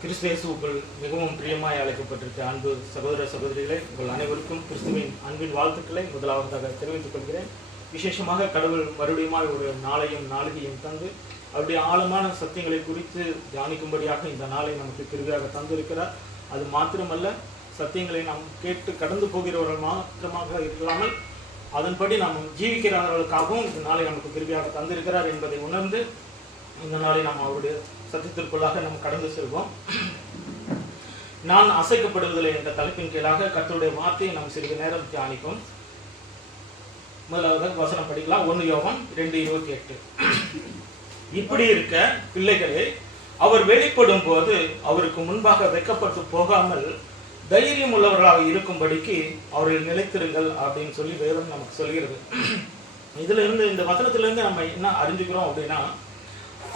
கிறிஸ்து இயேசுவுக்குள் மிகவும் பிரியமாய் அழைக்கப்பட்டிருக்க அன்பு சகோதர சகோதரிகளே, உங்கள் அனைவருக்கும் கிறிஸ்துவின் அன்பின் வாழ்த்துக்களை முதலாவதாக தெரிவித்துக் கொள்கிறேன். விசேஷமாக கடவுள் மறுபடியும் ஒரு நாளையும் நாளிகையும் தந்து அவருடைய ஆழமான சத்தியங்களை குறித்து தியானிக்கும்படியாக இந்த நாளை நமக்கு கிருபையாக தந்திருக்கிறார். அது மாத்திரமல்ல, சத்தியங்களை நாம் கேட்டு கடந்து போகிறவர்கள் மாத்திரமாக இல்லாமல் அதன்படி நாம் ஜீவிக்கிறவர்களுக்காகவும் இந்த நாளை நமக்கு கிருபையாக தந்திருக்கிறார் என்பதை உணர்ந்து இந்த நாளை நாம் அவருடைய சத்தியத்திற்குள்ளாக நாம் கடந்து செல்வோம். நான் அசைக்கப்படுவதில்லை என்ற தலைப்பின் கீழாக கர்த்தருடைய வார்த்தையை நாம் சிறிது நேரம் தியானிக்கும். முதலாவது வசனம் படிக்கலாம். 1 யோவான் 2:28. இப்படி இருக்க பிள்ளைகளே, அவர் வெளிப்படும் போது அவருக்கு முன்பாக வெட்கப்பட்டு போகாமல் தைரியம் உள்ளவர்களாக இருக்கும்படிக்கு அவர்கள் நிலைத்திருங்கள் அப்படின்னு சொல்லி வேதம் நமக்கு சொல்கிறது. இதுல இருந்து, இந்த வசனத்திலிருந்து நம்ம என்ன அறிஞ்சுக்கிறோம் அப்படின்னா,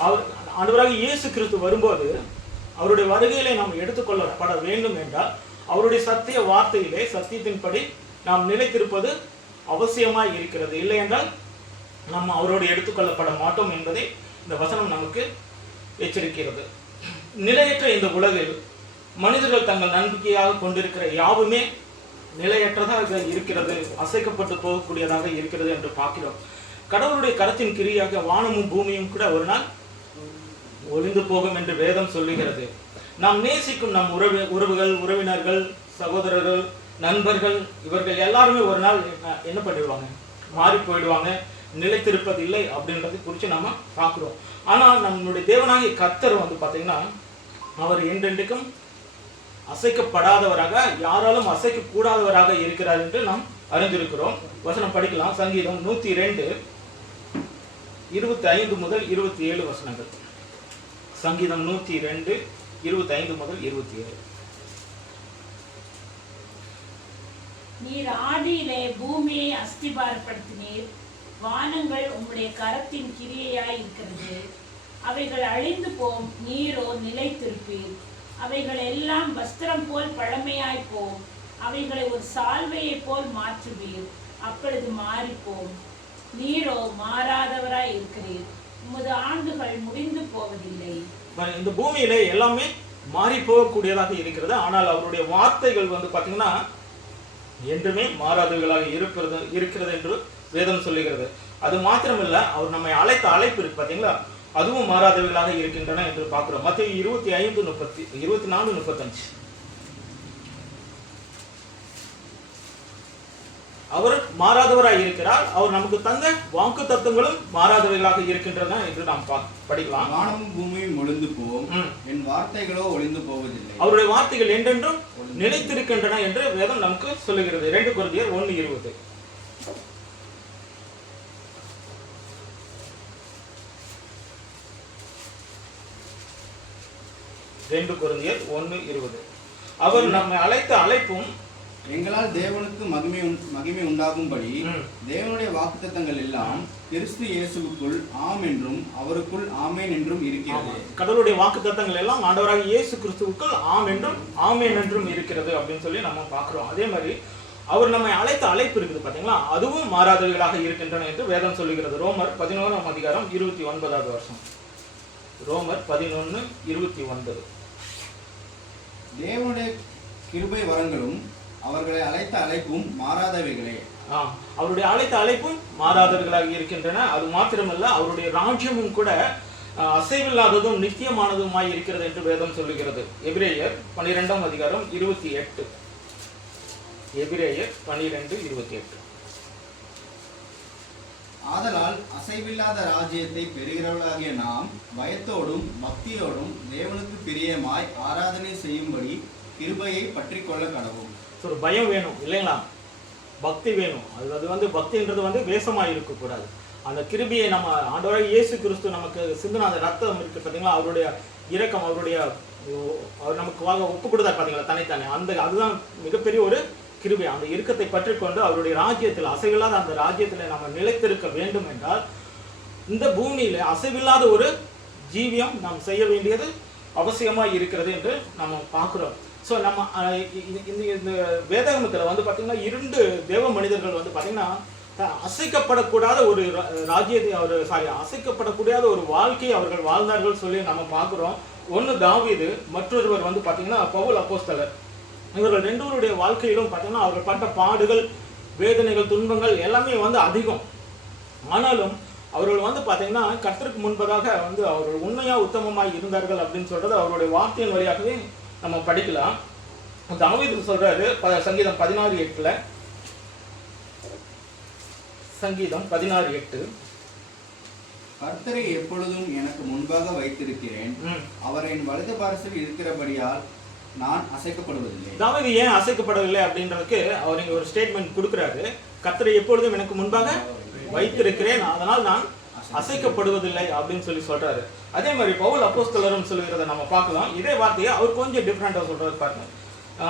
அவர் ஆண்டவராக இயேசு கிறிஸ்து வரும்போது அவருடைய வருகையிலே நாம் எடுத்துக்கொள்ளப்பட வேண்டும் என்றால் அவருடைய சத்திய வார்த்தையிலே சத்தியத்தின்படி நாம் நிலைத்திருப்பது அவசியமாய் இருக்கிறது. இல்லை என்றால் நம்ம அவரோடு எடுத்துக்கொள்ளப்பட மாட்டோம் என்பதை இந்த வசனம் நமக்கு எச்சரிக்கிறது. நிலையற்ற இந்த உலகில் மனிதர்கள் தங்கள் நம்பிக்கையாக கொண்டிருக்கிற யாவுமே நிலையற்றதாக இருக்கிறது, அசைக்கப்பட்டு போகக்கூடியதாக இருக்கிறது என்று பார்க்கிறோம். கடவுளுடைய கரத்தின் கிரியாக வானமும் பூமியும் கூட ஒரு நாள் ஒளிந்து போகும் என்று வேதம் சொல்லுகிறது. நாம் நேசிக்கும் நம் உறவுகள், உறவினர்கள், சகோதரர்கள், நண்பர்கள், இவர்கள் எல்லாருமே ஒரு நாள் என்ன பண்ணிடுவாங்க, மாறி போயிடுவாங்க, நிலைத்திருப்பதில்லை அப்படின்றத குறித்து நாம பார்க்கிறோம். ஆனால் நம்மளுடைய தேவனாகிய கர்த்தர் பார்த்தீங்கன்னா அவர் என்றென்றைக்கும் அசைக்கப்படாதவராக, யாராலும் அசைக்க கூடாதவராக இருக்கிறார் என்று நாம் அறிந்திருக்கிறோம். வசனம் படிக்கலாம். சங்கீதம் 102 25 முதல் 27 வசனங்கள். சங்கீதம் 102 25 முதல் 27. நீர் ஆதியிலே பூமியை அஸ்திபாரப்படுத்தினீர், வானங்கள் உம்முடைய கரத்தின் கிரியையாய் இருக்கிறது. அவைகள் அழிந்து போம், நீரோ நிலைத்திருப்பீர். அவைகள் எல்லாம் வஸ்திரம் போல் பழமையாய் போம், அவைகளை ஒரு சால்வையை போல் மாற்றுவீர், அப்பொழுது மாறிப்போம். நீரோ மாறாதவராய் இருக்கிறீர், உமது ஆண்டுகள் முடிந்து போவதில்லை. இந்த பூமியில எல்லாமே மாறி போகக்கூடியதாக இருக்கிறது. ஆனால் அவருடைய வார்த்தைகள் பாத்தீங்கன்னா என்றுமே மாறாதவர்களாக இருக்கிறது என்று வேதம் சொல்லுகிறது. அது மாத்திரமல்ல, அவர் நம்மை அழைத்த அழைப்பு இருக்கு பாத்தீங்களா, அதுவும் மாறாதவர்களாக இருக்கின்றன என்று பார்க்கிறோம். மத்தேயு 25:24-35. அவர் மாறாதவராய் இருக்கிறார். அவர் நமக்கு தந்த வாக்கு தத்துவங்களும் மாறாதவைகளாக இருக்கின்றன என்று நாம் படிக்கலாம். வானமும் பூமியும் ஒளிந்து போகும், என் வார்த்தைகளோ ஒளிந்து போவதில்லை. அவருடைய வார்த்தைகள் என்றென்றும் நிலைத்திருக்கின்றன என்று வேதம் நமக்கு சொல்லுகிறது. 2 கொரிந்தியர் 1:20. 2 கொரிந்தியர் 1:20. அவர் நம்மை அழைத்த அழைப்பும் எங்களால் தேவனுக்கு மகிமை உண்டாகும்படி தேவனுடைய வாக்குத்தத்தங்கள் எல்லாம் கிறிஸ்து இயேசுவுக்குள் ஆம் என்றும் அவருக்குள் ஆமேன் என்றும் இருக்கிறது. கடவுளுடைய வாக்குத்தத்தங்கள் எல்லாம் ஆண்டவராகிய இயேசு கிறிஸ்துவுக்குள் ஆம் என்றும் ஆமேன் என்றும் இருக்கிறது அப்படின்னு சொல்லி நம்ம பார்க்கிறோம். அதே மாதிரி அவர் நம்மை அழைத்த அழைப்பு இருக்குது பாத்தீங்களா, அதுவும் மாறாதவைகளாக இருக்கின்றன என்று வேதம் சொல்லுகிறது. ரோமர் 11:29 வருஷம். ரோமர் 11:29. தேவனுடைய கிருபை வரங்களும் அவர்களை அழைத்த அழைப்பும் மாறாதவைகளே. அவருடைய அழைத்த அழைப்பும் மாறாதவர்களாக இருக்கின்றன. அது மாத்திரமல்ல, அவருடைய ராஜ்யமும் கூட அசைவில்லாததும் நித்தியமானதுமாய் இருக்கிறது என்று வேதம் சொல்லுகிறது. எபிரேயர் 12:28. எபிரேயர் 12:28. ஆதலால் அசைவில்லாத ராஜ்யத்தை பெறுகிறவர்களாகிய நாம் பயத்தோடும் பக்தியோடும் தேவனுக்கு பிரியமாய் ஆராதனை செய்யும்படி கிருபையை பற்றி கொள்ள கடவும். ஒரு பயம் வேணும் இல்லைங்களா, பக்தி வேணும். அது பக்தின்றது வேஷமாக இருக்கக்கூடாது. அந்த கிருபியை நம்ம ஆண்டவராகிய இயேசு கிறிஸ்து நமக்கு சிந்தின அந்த ரத்தம் இருக்கு பார்த்தீங்களா, அவருடைய இரக்கம், அவர் நமக்கு ஒப்பு கொடுத்தார் பார்த்தீங்களா தனித்தானே, அதுதான் மிகப்பெரிய ஒரு கிருபை. அந்த இறுக்கத்தை பற்றி கொண்டு அவருடைய ராஜ்யத்தில், அசைவில்லாத அந்த ராஜ்யத்தில் நம்ம நிலைத்திருக்க வேண்டும் என்றால் இந்த பூமியில அசைவில்லாத ஒரு ஜீவியம் நாம் செய்ய வேண்டியது அவசியமாக இருக்கிறது என்று நம்ம பார்க்கிறோம். ஸோ நம்ம இந்த வேதாகமத்தில் பார்த்தீங்கன்னா 2 தேவ மனிதர்கள் பார்த்தீங்கன்னா அசைக்கப்படக்கூடாத ஒரு ராஜ்யத்தை அசைக்கப்படக்கூடாத ஒரு வாழ்க்கையை அவர்கள் வாழ்ந்தார்கள் சொல்லி நம்ம பார்க்குறோம். ஒன்று தாவீது, மற்றொருவர் வந்து பார்த்தீங்கன்னா பவுல் அப்போஸ்தலர். இவர்கள் ரெண்டு பேருடைய வாழ்க்கையிலும் பார்த்தீங்கன்னா அவர்கள் பட்ட பாடுகள், வேதனைகள், துன்பங்கள் எல்லாமே வந்து அதிகம். ஆனாலும் அவர்கள் வந்து பார்த்தீங்கன்னா கர்த்தருக்கு முன்பதாக வந்து அவர்கள் உண்மையாக உத்தமமாக இருந்தார்கள் அப்படின்னு சொல்றது அவருடைய வார்த்தையின் வழியாகவே நம்ம படிக்கலாம். தாவீது சொல்றாரு சங்கீதம் 16:8, சங்கீதம் 16:8, கர்த்தரை எப்பொழுதும் எனக்கு முன்பாக வைத்திருக்கிறேன், அவர் என் வலது பாரசில் இருக்கிறபடியால் நான் அசைக்கப்படுவதில்லை. தாவீது ஏன் அசைக்கப்படவில்லை அப்படின்றதுக்கு அவர் இங்க ஒரு ஸ்டேட்மெண்ட் கொடுக்கிறாரு. கர்த்தரை எப்பொழுதும் எனக்கு முன்பாக வைத்திருக்கிறேன், அதனால் நான் அசைக்கப்படுவதில்லை அப்படின்னு சொல்றாரு. அதே மாதிரி பவுல் அப்போஸ்தலரும் சொல்லுகிறத நம்ம பார்க்கலாம். இதே வார்த்தையை அவர் கொஞ்சம் டிஃப்ரெண்டா சொல்றது பாருங்க.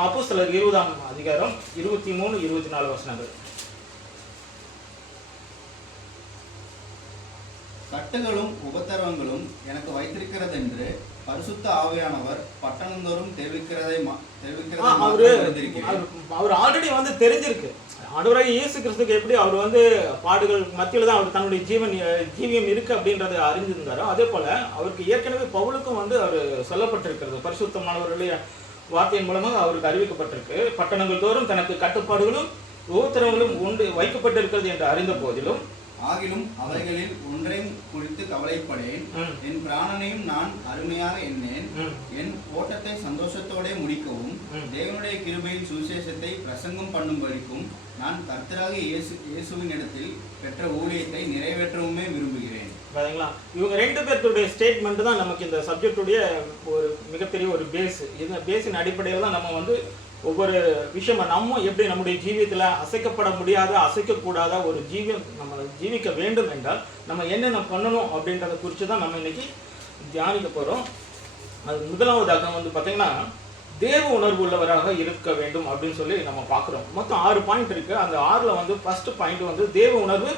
அப்போஸ்தலர் 20ஆம் அதிகாரம் 23-24 வசனங்கள். கட்டுகளும் உபத்திரவங்களும் எனக்கு வைத்திருக்கிறது என்று பரிசுத்த ஆவியானவர் பட்டணந்தோறும் அவர் ஆல்ரெடி வந்து தெரிஞ்சிருக்கு. ஆண்டவராகிய இயேசு கிறிஸ்துக்கு எப்படி அவர் வந்து பாடுகள் மத்தியில தான் அவர் தன்னுடைய ஜீவியம் இருக்கு அப்படின்றத அறிஞ்சிருந்தாரோ, அதே போல அவருக்கு ஏற்கனவே பவுலுக்கும் வந்து அவர் சொல்லப்பட்டிருக்கிறது. பரிசுத்தமானவர்களுடைய வார்த்தையின் மூலமாக அவருக்கு அறிவிக்கப்பட்டிருக்கு. பட்டணங்கள் தோறும் தனக்கு கட்டுப்பாடுகளும் உபத்திரவங்களும் உண்டு வைக்கப்பட்டிருக்கிறது என்று அறிந்த போதிலும், ஆகிலும் அவைகளில் ஒன்றையும் குறித்து கவலைப்படேன், என் பிராணனையும் நான் அருமையாக எண்ணேன், என் ஓட்டத்தை சந்தோஷத்தோட முடிக்கவும் தேவனுடைய கிருபையின் சுவிசேஷத்தை பிரசங்கம் பண்ணும்படிக்கும் நான் கர்த்தராகிய இயேசுவின் இடத்தில் பெற்ற ஊழியத்தை நிறைவேற்றவுமே விரும்புகிறேன். பாத்தீங்களா, இவங்க ரெண்டு பேருடைய ஸ்டேட்மெண்ட் தான் நமக்கு இந்த சப்ஜெக்டுடைய ஒரு மிகப்பெரிய ஒரு பேஸ். இந்த பேஸின் அடிப்படையில் தான் நம்ம வந்து ஒவ்வொரு விஷயமா நம்ம எப்படி நம்முடைய ஜீவியத்தில் அசைக்கப்பட முடியாத, அசைக்கக்கூடாத ஒரு நம்ம ஜீவிக்க வேண்டும் என்றால் நம்ம என்னென்ன பண்ணணும் அப்படின்றத குறித்து தான் நம்ம இன்னைக்கு தியானிக்க போகிறோம். அது முதலாவதாக வந்து பார்த்தீங்கன்னா தேவ உணர்வு உள்ளவராக இருக்க வேண்டும் அப்படின்னு சொல்லி நம்ம பார்க்குறோம். மொத்தம் 6 பாயிண்ட் இருக்கு. அந்த 6ல் வந்து ஃபர்ஸ்ட் பாயிண்ட் வந்து தேவ உணர்வு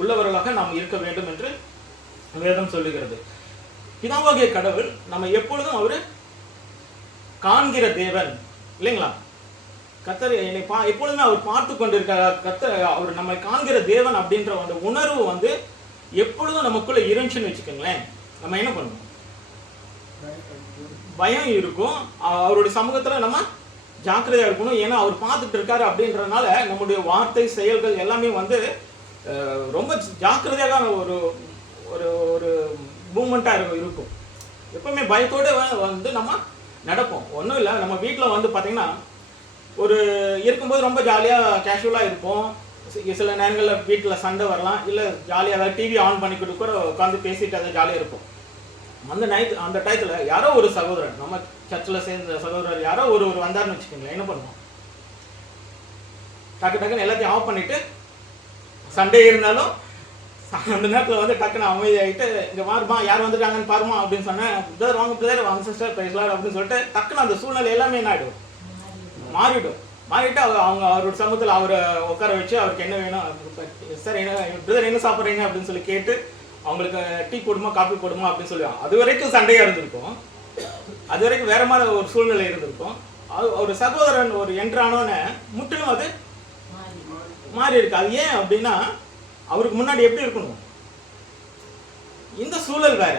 உள்ளவர்களாக நாம் இருக்க வேண்டும் என்று வேதம் சொல்லுகிறது. பிதாவாகிய கடவுள் நம்ம எப்பொழுதும் அவரு காண்கிற தேவன் இல்லைங்களா? கர்த்தர் என்னை எப்பொழுதுமே அவர் பார்த்து கொண்டிருக்கிறார். கர்த்தர் அவர் நம்மை காண்கிற தேவன் அப்படின்ற அந்த உணர்வு வந்து எப்பொழுதும் நமக்குள்ள இருந்துச்சுன்னு வச்சுக்கோங்களேன், நம்ம என்ன பண்ணுவோம்? பயம் இருக்கும். அவருடைய சமூகத்துல நம்ம ஜாக்கிரதையா இருக்கணும். ஏன்னா அவர் பார்த்துட்டு இருக்காரு அப்படின்றதுனால நம்முடைய வார்த்தை செயல்கள் எல்லாமே வந்து ரொம்ப ஜாக்கிரதையாக ஒரு ஒரு ஒரு மூமெண்டா இருக்கும். எப்பவுமே பயத்தோட வந்து நம்ம நடப்போம். ஒன்றும் இல்லை, நம்ம வீட்டில் வந்து பார்த்தீங்கன்னா ஒரு இருக்கும்போது ரொம்ப ஜாலியாக கேஷுவலாக இருப்போம். சில நேரங்களில் வீட்டில் சண்டை வரலாம், இல்லை ஜாலியாக ஏதாவது டிவி ஆன் பண்ணிக்கிட்டு கூட உட்காந்து பேசிட்டு அதை ஜாலியாக இருப்போம். அந்த டயத்தில் யாரோ ஒரு சகோதரர், நம்ம சர்ச்சில் சேர்ந்த சகோதரர் யாரோ ஒரு வந்தாருன்னு வச்சுக்கோங்களேன், என்ன பண்ணுவோம்? டக்குன்னு எல்லாத்தையும் ஆஃப் பண்ணிட்டு, சண்டே இருந்தாலும் அந்த நேரத்தில் வந்து டக்குன்னு அமைதியாகிட்டு இங்கே பாருமா யார் வந்துட்டாங்கன்னு பாருமா அப்படின்னு சொன்னேன். பிரதர் வாங்க சிஸ்டர் பேசலாம் அப்படின்னு சொல்லிட்டு டக்குன்னு அந்த சூழ்நிலை எல்லாமே என்ன ஆகிடும்? மாறிட்டு அவங்க அவரோட சமூகத்தில் அவரை உட்கார வச்சு அவருக்கு என்ன வேணும், சார் என்ன பிரதர் என்ன சாப்பிட்றீங்க அப்படின்னு சொல்லி கேட்டு அவங்களுக்கு டீ போடுமா காஃபி போடுமா அப்படின்னு சொல்லுவாங்க. அது வரைக்கும் சண்டையாக இருந்திருக்கும், அது வரைக்கும் வேற மாதிரி ஒரு சூழ்நிலை இருந்திருக்கும். ஒரு சகோதரன் ஒரு என்றானோன்னு முற்றிலும் அது மாறி இருக்கு. அது ஏன் அப்படின்னா அவருக்கு முன்னாடி எப்படி இருக்கணும்? இந்த சூழல் வேற.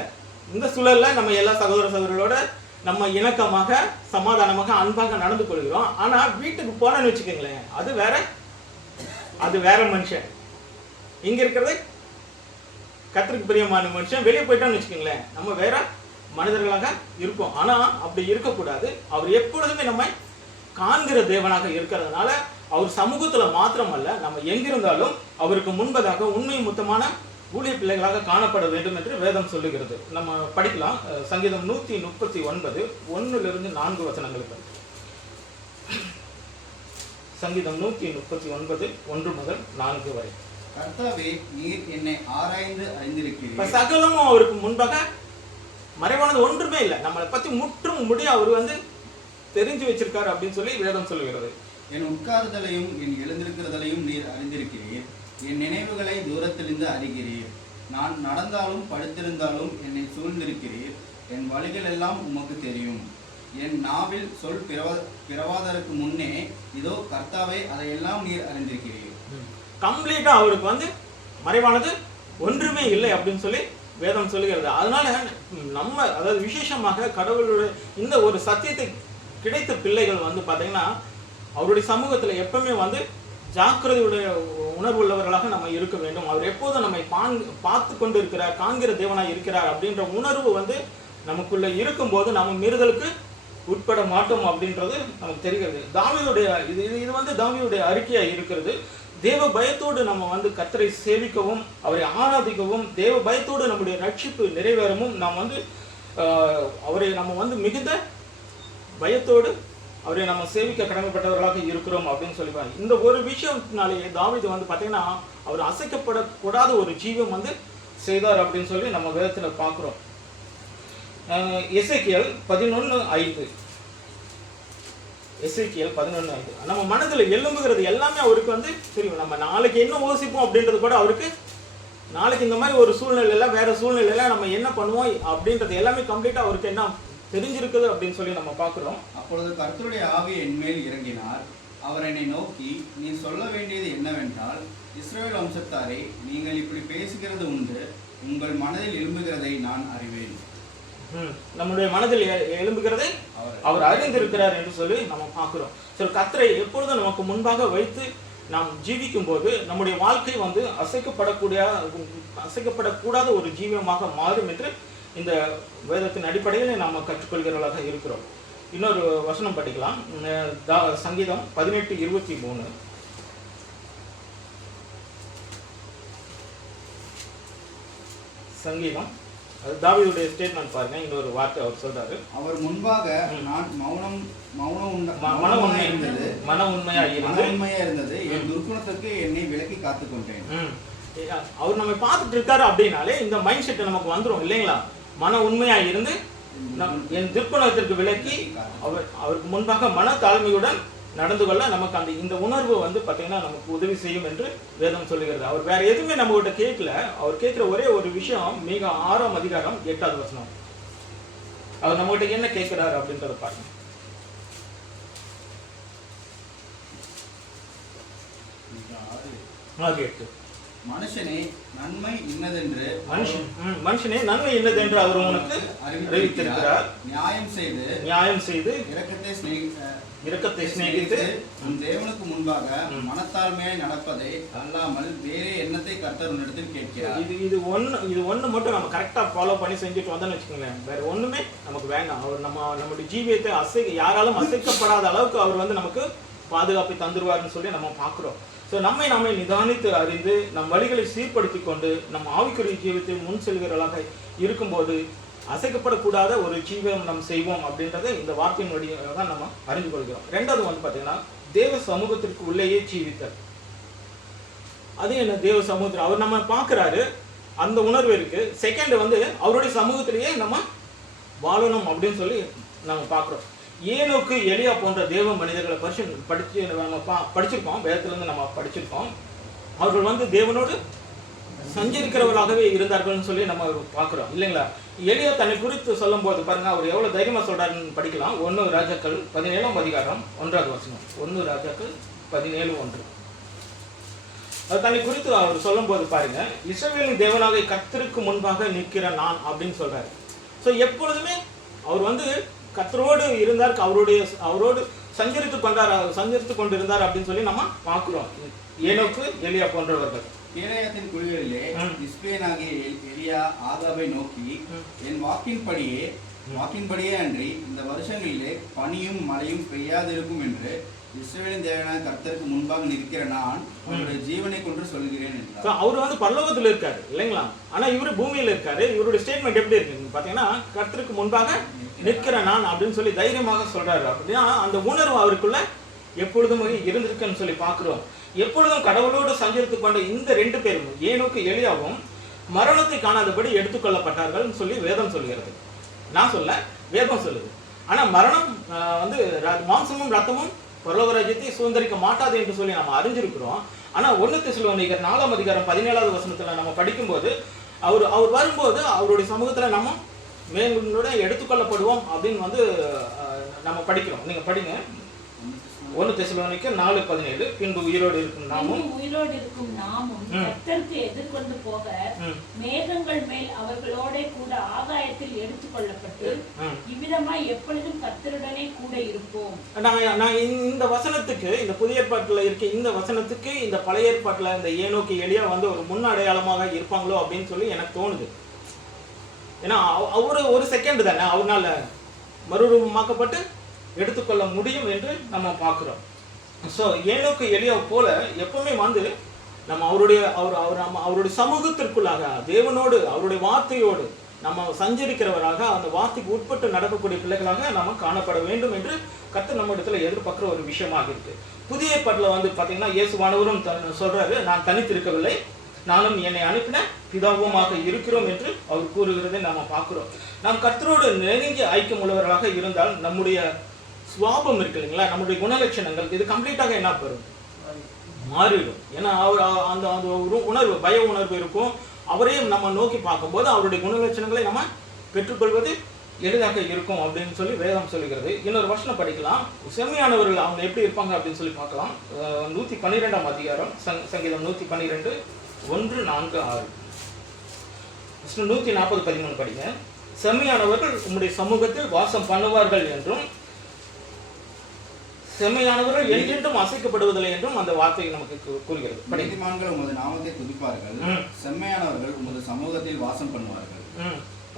இந்த சூழல்ல நம்ம எல்லா சகோதரர்களோட நம்ம இணக்கமாக, சமாதானமாக, அன்பாக நடந்து கொள்கிறோம். ஆனா வீட்டுக்கு போனேன்னு வச்சுக்கோங்களேன், அது வேற மனுஷன். இங்க இருக்கிறது கர்த்தருக்கு பிரியமான மனுஷன். வெளியே போயிட்டோம்னு வச்சுக்கோங்களேன், நம்ம வேற மனிதர்களாக இருப்போம். ஆனா அப்படி இருக்கக்கூடாது. அவர் எப்பொழுதுமே நம்மை காண்கிற தேவனாக இருக்கிறதுனால அவர் சமூகத்துல மாத்திரமல்ல, நம்ம எங்கிருந்தாலும் அவருக்கு முன்பதாக உண்மை மொத்தமான ஊழிய பிள்ளைகளாக காணப்பட வேண்டும் என்று வேதம் சொல்லுகிறது. நம்ம படிக்கலாம். சங்கீதம் 139 1-4 வசனங்களுக்கு. சங்கீதம் 139 1-4 வரை. கர்த்தாவே, நீர் என்னை ஆராய்ந்து அறிந்திருக்கிறீர். சகலமும் அவருக்கு முன்பாக மறைவானது ஒன்றுமே இல்லை. நம்மளை பத்தி முற்றும் முடிய அவர் வந்து தெரிஞ்சு வச்சிருக்காரு அப்படின்னு சொல்லி வேதம் சொல்லுகிறது. என் உட்கார்தலையும் என் எழுந்திருக்கிறதையும் நீர் அறிந்திருக்கிறீர். என் நினைவுகளை தூரத்திலிருந்து அறிகிறீர். நான் நடந்தாலும் படுத்திருந்தாலும் என்னை சூழ்ந்திருக்கிறீர். என் வழிகள் எல்லாம் உமக்கு தெரியும். என் நாவில் சொல் பிறவாதற்கு முன்னே இதோ கர்த்தாவே, அதையெல்லாம் நீர் அறிந்திருக்கிறீர். கம்ப்ளீட்டா அவருக்கு வந்து மறைவானது ஒன்றுமே இல்லை அப்படின்னு சொல்லி வேதம் சொல்லுகிறது. அதனால நம்ம அதாவது விசேஷமாக கடவுளுடைய இந்த ஒரு சத்தியத்தை கிடைத்த பிள்ளைகள் வந்து பார்த்தீங்கன்னா அவருடைய சமூகத்தில் எப்பவுமே வந்து ஜாக்கிரதையுடைய உணர்வுள்ளவர்களாக நம்ம இருக்க வேண்டும். அவர் எப்போதும் நம்மை பார்த்து கொண்டு இருக்கிறார், காண்கிற தேவனாய் இருக்கிறார் அப்படின்ற உணர்வு வந்து நமக்குள்ள இருக்கும்போது நம்ம மீறுதலுக்கு உட்பட மாட்டோம் அப்படின்றது நமக்கு தெரிகிறது. தாவீதுடைய இது வந்து தாவீதுடைய அறிக்கையா இருக்கிறது. தேவ பயத்தோடு நம்ம வந்து கர்த்தரை சேவிக்கவும் அவரை ஆராதிக்கவும் தேவ பயத்தோடு நம்முடைய ரட்சிப்பு நிறைவேறவும் நாம் வந்து அவரை நம்ம வந்து மிகுந்த பயத்தோடு அவரை நம்ம சேவிக்க கடமைப்பட்டவர்களாக இருக்கிறோம் அப்படின்னு சொல்லிப்பாங்க. இந்த ஒரு விஷயத்தினாலேயே தாவீது வந்து பார்த்தீங்கன்னா அவர் அசைக்கப்படக்கூடாத ஒரு ஜீவம் வந்து செய்தார் அப்படின்னு சொல்லி நம்ம வேதத்தில் பார்க்குறோம். எசேக்கியேல் 11:5 எசேக்கியேல் 11:5 நம்ம மனதில் எழும்புகிறது எல்லாமே அவருக்கு வந்து தெரியும். நம்ம நாளைக்கு என்ன யோசிப்போம் அப்படின்றது கூட அவருக்கு நாளைக்கு இந்த மாதிரி ஒரு சூழ்நிலையில வேற சூழ்நிலையில நம்ம என்ன பண்ணுவோம் அப்படின்றது எல்லாமே கம்ப்ளீட்டா அவருக்கு என்ன தெரிஞ்சிருக்குது அப்படின்னு சொல்லி நம்ம பார்க்குறோம். அப்பொழுது கர்த்தருடைய ஆவி என்மேல் இறங்கினார். அவர் என்னை நோக்கி, நீ சொல்ல வேண்டியது என்னவென்றால், இஸ்ரவேல் வம்சத்தாரே, நீங்கள் இப்படி பேசுகிறது உண்டு, உங்கள் மனதில் எழும்புகிறதை நான் அறிவேன். நம்முடைய மனதில் எழும்புகிறதை அவர் அறிந்திருக்கிறார் என்று சொல்லி நம்ம பார்க்கிறோம். சரி, கர்த்தரை எப்பொழுதும் நமக்கு முன்பாக வைத்து நாம் ஜீவிக்கும் போது நம்முடைய வாழ்க்கை வந்து அசைக்கப்படக்கூடாத ஒரு ஜீவியமாக மாறும் என்று இந்த வேதத்தின் அடிப்படையில் நாம் கற்றுக்கொள்கிறவர்களாக இருக்கிறோம். இன்னொரு வசனம் படிக்கலாம். சங்கீதம் 18:23. சங்கீதம் தாவீதுடைய ஸ்டேட்மெண்ட் பாருங்க. இன்னொரு வார்த்தை அவர் சொல்றாரு, அவர் முன்பாக நான் மன உண்மையா இருந்தது, என் துர்க்குணத்துக்கு என்னை விலக்கி காத்துக்கொண்டேன். அவர் நம்ம பார்த்துட்டு இருக்காரு அப்படின்னாலே இந்த மைண்ட் செட் நமக்கு வந்துடும் இல்லைங்களா? மன உண்மையா இருந்து என் துர்க்குணத்திற்கு விலக்கி அவருக்கு முன்பாக மன தாழ்மையுடன் நடந்து கொள்ள நமக்கு அந்த இந்த உணர்வு வந்து பார்த்தீங்கன்னா நமக்கு உதவி செய்யும் என்று வேதம் சொல்லுகிறது. அவர் வேற எதுவுமே நம்ம கிட்ட கேட்கல. அவர் கேட்கிற ஒரே ஒரு விஷயம் மிக 6ஆம் அதிகாரம் 8வது வசனம். அவர் நம்ம கிட்ட என்ன கேட்கிறாரு அப்படின்றத பாருங்க. மனுஷனே நன்மை இன்னதென்று அவர் உனக்கு அறிவித்திருக்கிறார். நியாயம் செய்து இரக்கத்தை சிநேகித்து உன் தேவனுக்கு முன்பாக மனத்தாழ்மையாய் நடப்பதை அல்லாமல் வேற எண்ணத்தை கர்த்தர் உன்னிடத்தில் கேட்கிறார். இது ஒண்ணு மட்டும் நம்ம கரெக்டா ஃபாலோ பண்ணி செஞ்சுட்டு வந்தோம்னு வச்சுக்கோங்களேன், வேற ஒண்ணுமே நமக்கு வேண்டாம். அவர் நம்முடைய ஜீவியத்தை யாராலும் அசைக்கப்படாத அளவுக்கு அவர் வந்து நமக்கு பாதுகாப்பை தந்துருவார்னு சொல்லி நம்ம பார்க்கிறோம். ஸோ நம்மை நிதானித்து அறிந்து நம் வழிகளை சீர்படுத்தி கொண்டு நம் ஆவிக்குரிய ஜீவியத்தை முன் செல்கிறவர்களாக இருக்கும்போது அசைக்கப்படக்கூடாத ஒரு ஜீவியம் நம்ம செய்வோம் அப்படின்றத இந்த வார்த்தையின் வழியாக தான் நம்ம அறிந்து கொள்கிறோம். ரெண்டாவது வந்து பார்த்தீங்கன்னா தேவ சமூகத்திற்கு உள்ளேயே ஜீவித்தல். அது என்ன தேவ சமூகத்தில் அவர் நம்ம பார்க்குறாரு, அந்த உணர்வு இருக்கு. செகண்ட் வந்து அவருடைய சமூகத்திலேயே நம்ம வாழணும் அப்படின்னு சொல்லி நம்ம பார்க்குறோம். ஏனோக்கு எலியா போன்ற தேவ மனிதர்களை படிச்சிருக்கோம், வேதத்திலிருந்து நம்ம படிச்சிருக்கோம். அவர்கள் வந்து தேவனோடு சஞ்சரிக்கிறவர்களாகவே இருந்தார்கள்னு சொல்லி நம்ம பார்க்குறோம் இல்லைங்களா? எலியா தன்னை குறித்து சொல்லும் போது பாருங்க, அவர் எவ்வளவு தைரியமா சொல்றாருன்னு படிக்கலாம். 1 ராஜாக்கள் 17ஆம் அதிகாரம் 1வது வசனம். 1 ராஜாக்கள் 17:1. அது தன்னை குறித்து அவர் சொல்லும் போது பாருங்க, இஸ்ரவேலின் தேவனாக கர்த்தருக்கு முன்பாக நிற்கிற நான் அப்படின்னு சொல்றாரு. ஸோ எப்பொழுதுமே அவர் வந்து கர்த்தரோடு இருந்தார், அவரோடு சஞ்சரித்து கொண்டிருந்தார் அப்படின்னு சொல்லி நம்ம பார்க்கிறோம். ஏனோக்கு எலியா போன்றவர்கள் கீலேயாத்தின் குழுவிலே இஸ்ரவேலாகிய எலியா ஆகாபை நோக்கி, என் வாக்கின்படியே அன்றி இந்த வருஷங்களிலே பனியும் மழையும் பெய்யாதிருக்கும் என்று இஸ்ரவேலின் தேவனான கர்த்தருக்கு முன்பாக நிற்கிற நான் அவருடைய ஜீவனை கொண்டு சொல்கிறேன் என்றார். அவர் வந்து பரலோகத்தில் இருக்காரு இல்லைங்களா? ஆனா இவரு பூமியில இருக்காரு. இவருடைய ஸ்டேட்மெண்ட் எப்படி இருக்கு பாத்தீங்கன்னா, கர்த்தருக்கு முன்பாக நிற்கிற நான் அப்படின்னு சொல்லி தைரியமாக சொல்றாரு. அப்படின்னா அந்த உணர்வு அவருக்குள்ள எப்பொழுதும் இருந்திருக்குன்னு சொல்லி பார்க்கிறோம். எப்பொழுதும் கடவுளோடு சஞ்சரித்து கொண்ட இந்த 2 பேரும் ஏனோக்கு எலியாவும் மரணத்தை காணாதபடி எடுத்துக்கொள்ளப்பட்டார்கள் சொல்லி வேதம் சொல்கிறது. நான் சொல்ல, வேதம் சொல்லுது. ஆனா மரணம் வந்து மாம்சமும் ரத்தமும் பரலோக ராஜ்யத்தை சுதந்திரிக்க மாட்டாது என்று சொல்லி நம்ம அறிஞ்சிருக்கிறோம். ஆனா 1 தெசலோனிக்கர் 4ஆம் அதிகாரம் 17வது வசனத்துல நம்ம படிக்கும்போது அவர் வரும்போது அவருடைய சமூகத்துல நம்ம மேலுடன் எடுத்துக்கொள்ளப்படுவோம் அப்படின்னு வந்து நம்ம படிக்கிறோம். நீங்க படிங்க. 1 தெசலோனிக்கர் 4:17 பின்பு உயிரோடு இருக்கும் நாமும் கர்த்தருக்கு எதிர்கொண்டு போக மேகங்கள் மேல் அவர்களோட கூட ஆகாயத்தில் எடுத்துக்கொள்ளப்பட்டு இவ்விதமாய் எப்பொழுதும் கர்த்தருடனே கூட இருப்போம். நான் இந்த வசனத்துக்கு, இந்த புதிய ஏற்பாட்டுல இருக்க இந்த வசனத்துக்கு இந்த பழைய ஏற்பாட்டுல இந்த ஏனோக்கு எலியா வந்து ஒரு முன் அடையாளமாக இருப்பாங்களோ அப்படின்னு சொல்லி எனக்கு தோணுது. ஏன்னா அவரு ஒரு செகண்ட் தானே அவரால் மறுரூபமாக்கப்பட்டு எடுத்துக்கொள்ள முடியும் என்று நம்ம பார்க்குறோம். ஸோ ஏனோக்கு எலியா போல எப்பவுமே வந்து நம்ம அவருடைய சமூகத்திற்குள்ளாக தேவனோடு அவருடைய வார்த்தையோடு நம்ம சஞ்சரிக்கிறவராக அந்த வார்த்தைக்கு உட்பட்டு நடக்கக்கூடிய பிள்ளைகளாக நம்ம காணப்பட வேண்டும் என்று கர்த்தர் நம்ம இடத்துல எதிர்பார்க்குற ஒரு விஷயமாக இருக்கு. புதிய ஏற்பாட்டில் வந்து பார்த்தீங்கன்னா இயேசுவானவரும் சொல்றாரு, நான் தனித்திருக்கவில்லை, நானும் என்னை அனுப்பின பிதாவுமாக இருக்கிறோம் என்று அவர் கூறுகிறதை நாம பார்க்கிறோம். நாம் கர்த்தரோடு நெருங்கிய ஐக்கியம் உள்ளவர்களாக இருந்தால் நம்முடைய சுவாபம் இருக்கு இல்லைங்களா, நம்முடைய குணலட்சணங்கள் இது கம்ப்ளீட்டாக என்ன பெறும், மாறிடும். ஏன்னா அவர் அந்த ஒரு உணர்வு, பய உணர்வு இருக்கும். அவரையும் நம்ம நோக்கி பார்க்கும்போது அவருடைய குணலட்சணங்களை நம்ம பெற்றுக்கொள்வது எளிதாக இருக்கும் அப்படின்னு சொல்லி வேதம் சொல்லுகிறது. இன்னொரு வசனம் படிக்கலாம். செம்மையானவர்கள் அவங்க எப்படி இருப்பாங்க அப்படின்னு சொல்லி பார்க்கலாம். 112ஆம் அதிகாரம் சங்கீதம் 112 1-4-6 140-13 படிங்க. செம்மையானவர்கள் உம்முடைய சமூகத்தில் வாசம் பண்ணுவார்கள் என்றும் செம்மையானவர்கள் என்றென்றும் அசைக்கப்படுவதில்லை என்றும் அந்த வார்த்தை நமக்கு கூறுகிறது. நீதிமான்கள் உமது நாமத்தை துதிப்பார்கள், செம்மையானவர்கள் உமது சமூகத்தில் வாசம் பண்ணுவார்கள்.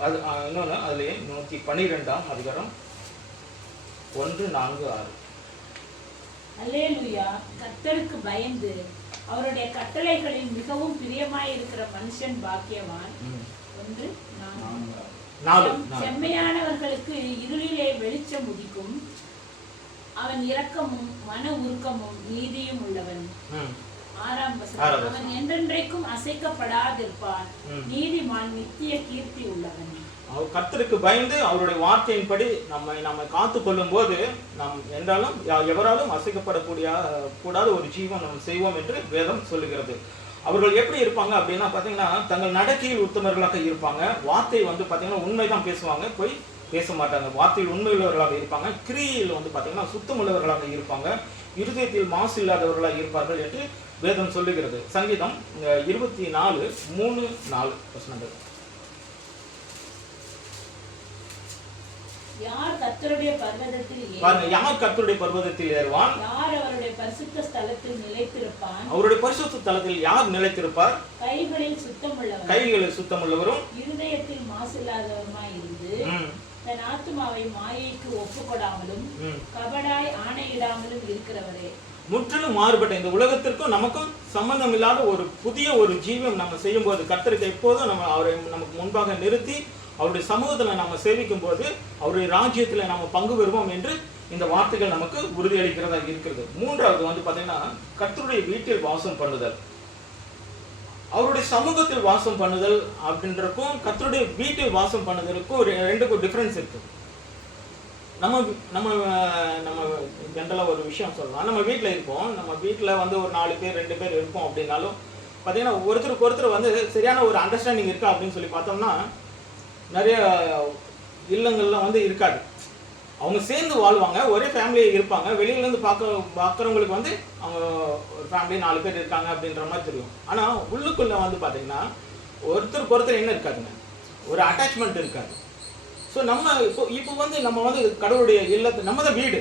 அது இன்னொன்று அதுலேயே 112ஆம் அதிகாரம் 1-4-6. அல்லேலூயா. கர்த்தருக்கு பயந்து அவருடைய கட்டளைகளில் மிகவும் பிரியமாயிருக்கிற மனுஷன் பாக்கியவான். 1-4. செம்மையானவர்களுக்கு இருளிலே வெளிச்சம் உதிக்கும், அவன் இரக்கமும் மன உருக்கமும் நீதியும் உள்ளவன். 6ஆம் வசனம். அவன் என்றென்றைக்கும் அசைக்கப்படாதிருப்பான், நீதிமான் நித்திய கீர்த்தி உள்ளவன். அவர் கர்த்தருக்கு பயந்து அவருடைய வார்த்தையின்படி நம்மை காத்து கொள்ளும் போது நாம் என்றாலும் எவராலும் அசைக்கப்படக்கூடாத ஒரு ஜீவன் நம்ம செய்வோம் என்று வேதம் சொல்லுகிறது. அவர்கள் எப்படி இருப்பாங்க அப்படின்னா பார்த்தீங்கன்னா, தங்கள் நடக்கையில் உத்தமர்களாக இருப்பாங்க. வார்த்தை வந்து பார்த்தீங்கன்னா உண்மைதான் பேசுவாங்க, போய் பேச மாட்டாங்க. வார்த்தையில் உண்மையுள்ளவர்களாக இருப்பாங்க. கிரியையில் வந்து பார்த்தீங்கன்னா சுத்தமுள்ளவர்களாக இருப்பாங்க. இருதயத்தில் மாசு இல்லாதவர்களாக இருப்பார்கள் என்று வேதம் சொல்லுகிறது. சங்கீதம் 24:3-4 வசனங்கள். யார் கர்த்தருடைய பர்வதத்தில் ஏறுவான், யார் அவருடைய பரிசுத்த ஸ்தலத்தில் நிலைத்திருப்பான், அவருடைய பரிசுத்த ஸ்தலத்தில் யார் நிலைத்திருப்பார், கைகளில் சுத்தமுள்ளவரும் இருதயத்தில் மாசில்லாதவருமாய் இருந்து தன் ஆத்துமாவை மாயைக்கு ஒப்புக்கொடாமலும் கபடாய் ஆணையிடாமலும் இருக்கிறவரே. முற்றிலும் மாறுபட்ட இந்த உலகத்திற்கும் நமக்கும் சம்பந்தம் இல்லாத ஒரு புதிய ஒரு ஜீவம் நம்ம செய்யும் போது கர்த்தருக்கு எப்போதும் நம்ம அவரை நமக்கு முன்பாக நிறுத்தி அவருடைய சமூகத்தில் நம்ம சேவிக்கும் போது அவருடைய ராஜ்யத்தில் நம்ம பங்கு பெறுவோம் என்று இந்த வார்த்தைகள் நமக்கு உறுதியளிக்கிறதா இருக்கிறது. 3வது வந்து பார்த்தீங்கன்னா, கர்த்தருடைய வீட்டில் வாசம் பண்ணுதல். அவருடைய சமூகத்தில் வாசம் பண்ணுதல் அப்படின்றக்கும் கர்த்தருடைய வீட்டில் வாசம் பண்ணுதலுக்கும் ரெண்டுக்கும் டிஃபரன்ஸ் இருக்கு. நம்ம நம்ம நம்ம ஜென்ரலாக ஒரு விஷயம் சொல்லலாம். நம்ம வீட்டில் இருப்போம், நம்ம வீட்டில் வந்து ஒரு 4 பேர் 2 பேர் இருப்போம் அப்படின்னாலும் பார்த்தீங்கன்னா ஒருத்தருக்கு ஒருத்தர் வந்து சரியான ஒரு அண்டர்ஸ்டாண்டிங் இருக்கா அப்படின்னு சொல்லி பார்த்தோம்னா நிறைய இல்லங்கள்லாம் வந்து இருக்காது. அவங்க சேர்ந்து வாழ்வாங்க, ஒரே ஃபேமிலியே இருப்பாங்க. வெளியிலேருந்து பார்க்குறவங்களுக்கு வந்து அவங்க ஒரு ஃபேமிலி 4 பேர் இருக்காங்க அப்படின்ற மாதிரி தெரியும். ஆனால் உள்ளுக்குள்ளே வந்து பார்த்தீங்கன்னா ஒருத்தருக்கு ஒருத்தர் என்ன இருக்காதுங்க, ஒரு அட்டாச்மெண்ட் இருக்காது. ஸோ நம்ம இப்போ வந்து நம்ம வந்து கடவுளுடைய இல்லத்து நம்ம தான் வீடு,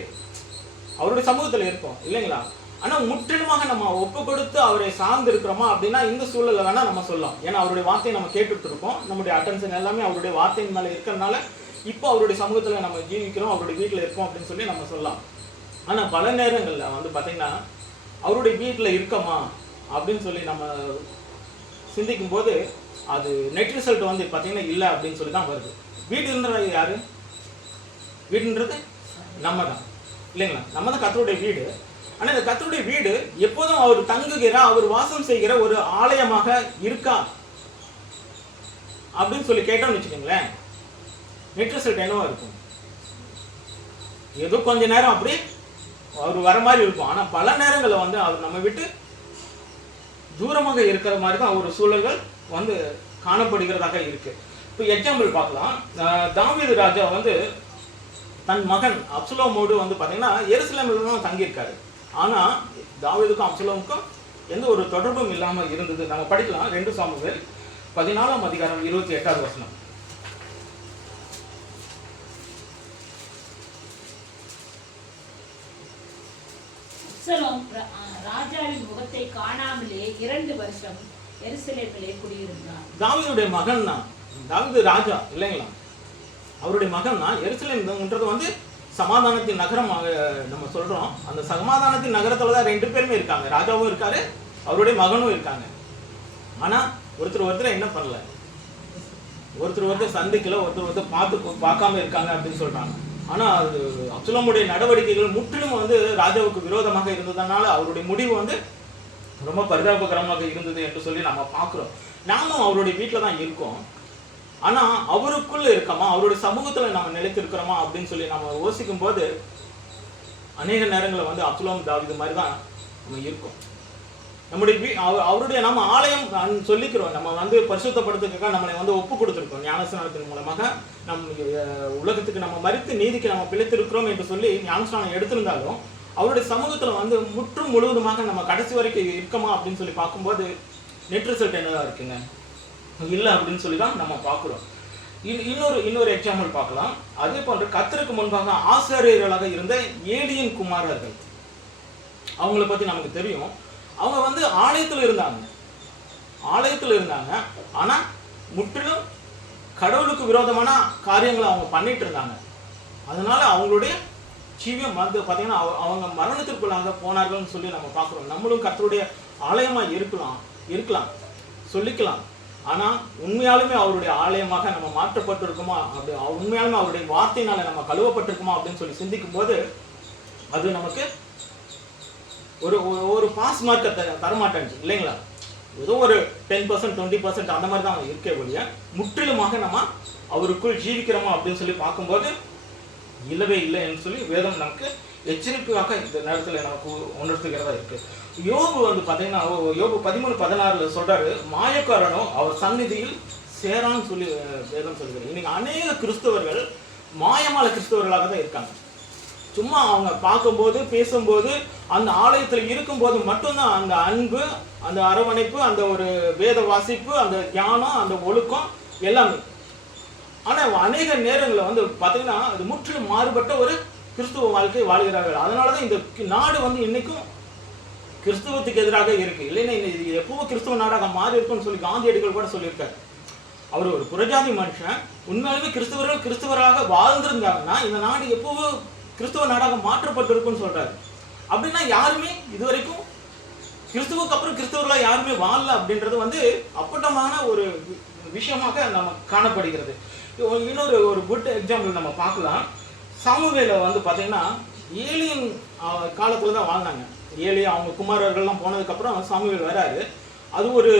அவருடைய சமூகத்தில் இருப்போம் இல்லைங்களா. ஆனால் முற்றிலுமாக நம்ம ஒப்பு கொடுத்து அவரை சார்ந்து இருக்கிறோமா அப்படின்னா இந்த சூழலில் வேணால் நம்ம சொல்லலாம். ஏன்னா அவருடைய வார்த்தையை நம்ம கேட்டுட்டு இருக்கோம், நம்முடைய அட்டென்ஷன் எல்லாமே அவருடைய வார்த்தையின் மேலே இருக்கிறதுனால இப்போ அவருடைய சமூகத்தில் நம்ம ஜீவிக்கிறோம், அவருடைய வீட்டில் இருப்போம் அப்படின்னு சொல்லி நம்ம சொல்லலாம். ஆனால் பல நேரங்களில் வந்து பார்த்திங்கன்னா அவருடைய வீட்டில் இருக்கமா அப்படின்னு சொல்லி நம்ம சிந்திக்கும் போது அது நெட் ரிசல்ட் வந்து பார்த்திங்கன்னா இல்லை அப்படின்னு சொல்லி தான் வருது. வீடுன்றது யாரு? வீடுன்றது நம்ம தான் இல்லைங்களா, நம்ம தான் கர்த்தருடைய வீடு. ஆனால் இந்த கர்த்தருடைய வீடு எப்போதும் அவர் தங்குகிற, அவர் வாசம் செய்கிற ஒரு ஆலயமாக இருக்கா அப்படின்னு சொல்லி கேட்டோம்னு வச்சுக்கோங்களேன், நெட் ரிசல்ட் என்னவா இருக்கும்? ஏதோ கொஞ்ச நேரம் அப்படி அவர் வர மாதிரி இருக்கும். ஆனால் பல நேரங்களில் வந்து அவர் நம்ம விட்டு தூரமாக இருக்கிற மாதிரி தான் ஒரு சூழல்கள் வந்து காணப்படுகிறதாக இருக்கு. இப்போ எக்ஸாம்பிள் பார்க்கலாம். தாவீது ராஜா வந்து தன் மகன் அப்சலோமோடு வந்து பார்த்தீங்கன்னா எருசலேமில் தான் தங்கியிருக்காரு. ஆனால் தாவீதுக்கும் அப்சலோமுக்கும் எந்த ஒரு தொடர்பும் இல்லாமல் இருந்தது. நம்ம படிக்கலாம் 2 சாமுவேல் 14ஆம் அதிகாரம் 28வது வசனம். அப்சலோம் ராஜாவின் முகத்தை காணாமலே 2 வருஷம் எருசலேமிலே குடியிருந்தார். தாவீதுடைய மகன் தான், தாவீது ராஜா இல்லைங்களா, அவருடைய மகன் தான். எருசலேம்ன்றது வந்து சமாதானத்தின் நகரம் நம்ம சொல்றோம். அந்த சமாதானத்தின் நகரத்துல தான் 2 பேருமே இருக்காங்க. ராஜாவும் இருக்காரு, அவருடைய மகனும் இருக்காங்க. ஆனா ஒருத்தர் என்ன பண்ணல, ஒருத்தர் சந்திக்கல, ஒருத்தர் பார்க்காம இருக்காங்க அப்படின்னு சொல்றாங்க. ஆனா அது அப்சலோமுடைய நடவடிக்கைகள் முற்றிலும் வந்து ராஜாவுக்கு விரோதமாக இருந்ததுனால அவருடைய முடிவு வந்து ரொம்ப பரிதாபகரமாக இருந்தது என்று சொல்லி நம்ம பார்க்கிறோம். நாமும் அவருடைய வீட்டில தான் இருக்கோம். ஆனா அவருக்குள்ள இருக்கமா, அவருடைய சமூகத்துல நம்ம நிலைத்திருக்கிறோமா அப்படின்னு சொல்லி நம்ம யோசிக்கும் போது அநேக நேரங்களில் வந்து அப்சலோம் தாவீது மாதிரி தான் நம்ம இருக்கோம். நம்முடைய அவருடைய நம்ம ஆலயம் சொல்லிக்கிறோம், நம்ம வந்து பரிசுத்தப்படுத்துக்காக நம்மளை வந்து ஒப்பு கொடுத்துருக்கோம். ஞானஸ்நானத்தின் மூலமாக நம் உலகத்துக்கு நம்ம மரித்து நீதிக்கு நம்ம பிழைத்திருக்கிறோம் என்று சொல்லி ஞானஸ்நானம் எடுத்திருந்தாலும் அவருடைய சமூகத்துல வந்து முற்றும் முழுவதுமாக நம்ம கடைசி வரைக்கும் இருக்கமா அப்படின்னு சொல்லி பார்க்கும்போது நெட் ரிசல்ட் என்னதான் இருக்குங்க, இல்லை அப்படின்னு சொல்லி தான் நம்ம பார்க்குறோம். இன்னொரு எக்ஸாம்பிள் பார்க்கலாம். அதே போன்று கர்த்தருக்கு முன்பாக ஆசாரியர்களாக இருந்த ஏலியின் குமாரர்கள், அவங்கள பத்தி நமக்கு தெரியும். அவங்க வந்து ஆலயத்தில் இருந்தாங்க. ஆனா முற்றிலும் கடவுளுக்கு விரோதமான காரியங்களை அவங்க பண்ணிட்டு இருந்தாங்க. அதனால அவங்களுடைய ஜீவியம் வந்து பார்த்தீங்கன்னா அவங்க மரணத்திற்குள்ளாக போனார்கள்னு சொல்லி நம்ம பார்க்குறோம். நம்மளும் கர்த்தருடைய ஆலயமா இருக்கலாம் சொல்லிக்கலாம். ஆனா உண்மையாலுமே அவருடைய ஆலயமாக நம்ம மாற்றப்பட்டிருக்குமா, அப்படி உண்மையாலுமே அவருடைய வார்த்தையினால நம்ம கழுவப்பட்டிருக்குமா அப்படின்னு சொல்லி சிந்திக்கும் போது அது நமக்கு ஒரு பாஸ் மார்க்கை தரமாட்டேன் இல்லைங்களா. ஏதோ ஒரு 10% 20% அந்த மாதிரி தான் இருக்கே ஒழிய முற்றிலுமாக நம்ம அவருக்குள் ஜீவிக்கிறோமா அப்படின்னு சொல்லி பார்க்கும்போது இல்லவே இல்லை என்று சொல்லி வேதம் நமக்கு எச்சரிக்கையாக இந்த நேரத்தில் நமக்கு உணர்த்துகிறதா இருக்கு. யோபு வந்து பார்த்தீங்கன்னா யோபு 13:16 சொல்றாரு, மாயக்காரனோ அவர் சந்நிதியில் சேரான்னு சொல்லி வேதம் சொல்கிறார். இன்னைக்கு அநேக கிறிஸ்தவர்கள் மாயமால கிறிஸ்தவர்களாக தான் இருக்காங்க. சும்மா அவங்க பார்க்கும்போது பேசும்போது அந்த ஆலயத்தில் இருக்கும்போது மட்டும்தான் அந்த அன்பு, அந்த அரவணைப்பு, அந்த ஒரு வேத வாசிப்பு, அந்த தியானம், அந்த ஒழுக்கம் எல்லாமே. ஆனால் அநேக நேரங்களில் வந்து பார்த்தீங்கன்னா அது முற்றிலும் மாறுபட்ட ஒரு கிறிஸ்துவ வாழ்க்கை வாழ்கிறார்கள். அதனால தான் இந்த நாடு வந்து இன்னைக்கும் கிறிஸ்துவத்துக்கு எதிராக இருக்கு. இல்லைன்னா இது எப்பவும் கிறிஸ்துவ நாடாக மாறி இருக்குன்னு சொல்லி காந்தியடிகள் கூட சொல்லியிருக்காரு. அவர் ஒரு புறஜாதி மனுஷன். உண்மையாலுமே கிறிஸ்துவராக வாழ்ந்திருந்தாங்கன்னா இந்த நாடு எப்பவும் கிறிஸ்துவ நாடாக மாற்றப்பட்டிருக்குன்னு சொல்றாரு. அப்படின்னா யாருமே இதுவரைக்கும் கிறிஸ்துவுக்கு அப்புறம் கிறிஸ்தவர்களா யாருமே வாழல அப்படின்றது வந்து அப்பட்டமான ஒரு விஷயமாக நம்ம காணப்படுகிறது. இன்னொரு குட் எக்ஸாம்பிள் நம்ம பார்க்கலாம். சாமுவேலை வந்து பார்த்தீங்கன்னா ஏலியின் காலத்துல தான் வாழ்ந்தாங்க. ஏலி அவங்க குமாரர்கள்லாம் போனதுக்கப்புறம் சாமுவேல் வராரு. அது ஒரு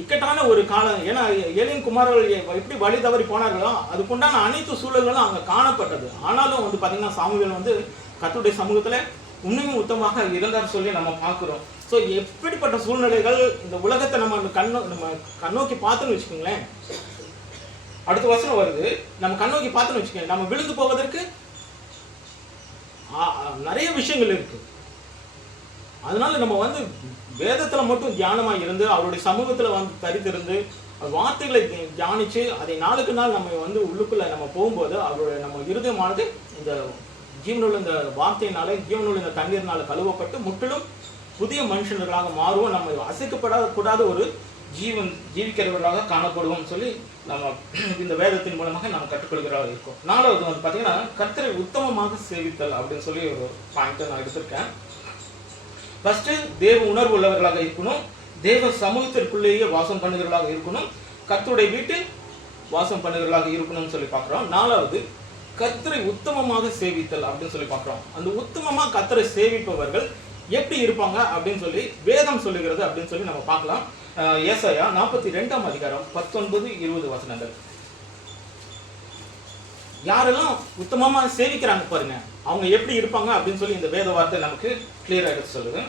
இக்கட்டான ஒரு காலம். ஏன்னா ஏலியின் குமாரர்கள் எப்படி வழி தவறி போனார்களோ அதுக்குண்டான அனைத்து சூழல்களும் அங்கே காணப்பட்டது. ஆனாலும் வந்து பார்த்தீங்கன்னா சாமுவேல் வந்து கர்த்தருடைய சமூகத்தில் உண்மையும் உத்தமாக இருந்தார் சொல்லி நம்ம பார்க்குறோம். ஸோ எப்படிப்பட்ட சூழ்நிலைகள் இந்த உலகத்தை நம்ம கண்ணோக்கி பார்த்தோன்னு வச்சுக்கோங்களேன். அடுத்த வருஷம் வருது, நம்ம கண்ணோக்கி பார்த்தோன்னு வச்சுக்கோங்க, நம்ம விழுந்து போவதற்கு நிறைய விஷயங்கள் இருக்கு. அதனால நம்ம வந்து வேதத்துல மட்டும் தியானமா இருந்து அவருடைய சமூகத்துல வந்து தரித்திருந்து வார்த்தைகளை தியானிச்சு அதை நாளுக்கு நாள் நம்ம வந்து உள்ளுக்குள்ள நம்ம போகும்போது அவருடைய நம்ம இருதயமானது இந்த ஜீவனுள்ள இந்த வார்த்தையினால ஜீவனுள்ள இந்த தண்ணீர்னால கழுவப்பட்டு முற்றிலும் புதிய மனுஷர்களாக மாறுவோம். நம்ம அசைக்கப்படக்கூடாத ஒரு ஜீவிக்கிறவர்களாக காணப்படுவோம் சொல்லி நம்ம இந்த வேதத்தின் மூலமாக நம்ம கற்றுக்கொள்கிறவர்கள் இருக்கோம். நாலாவது வந்து பார்த்தீங்கன்னா கர்த்தரை உத்தமமாக சேவித்தல் அப்படின்னு சொல்லி ஒரு பாயிண்ட்டை நான் எடுத்திருக்கேன். ஃபர்ஸ்ட் தேவ உணர்வு உள்ளவர்களாக இருக்கணும், தேவ சமூகத்திற்குள்ளேயே வாசம் பண்ணுகிறவர்களாக இருக்கணும், கர்த்தருடைய வீட்டில் வாசம் பண்ணுகிறவர்களாக இருக்கணும்னு சொல்லி பார்க்குறோம். நாலாவது கர்த்தரை உத்தமமாக சேவித்தல் அப்படின்னு சொல்லி பார்க்குறோம். அந்த உத்தமமா கர்த்தரை சேவிப்பவர்கள் எப்படி இருப்பாங்க அப்படின்னு சொல்லி வேதம் சொல்லுகிறது அப்படின்னு சொல்லி நம்ம பார்க்கலாம். ஏசாயா 42ஆம் அதிகாரம் 19-20 வசனங்கள். யாரெல்லாம் உத்தமமா சேவிக்கிறாங்க பாருங்க, அவங்க எப்படி இருப்பாங்க அப்படின்னு சொல்லி இந்த வேத வார்த்தை நமக்கு கிளியரா எடுத்து சொல்லுது.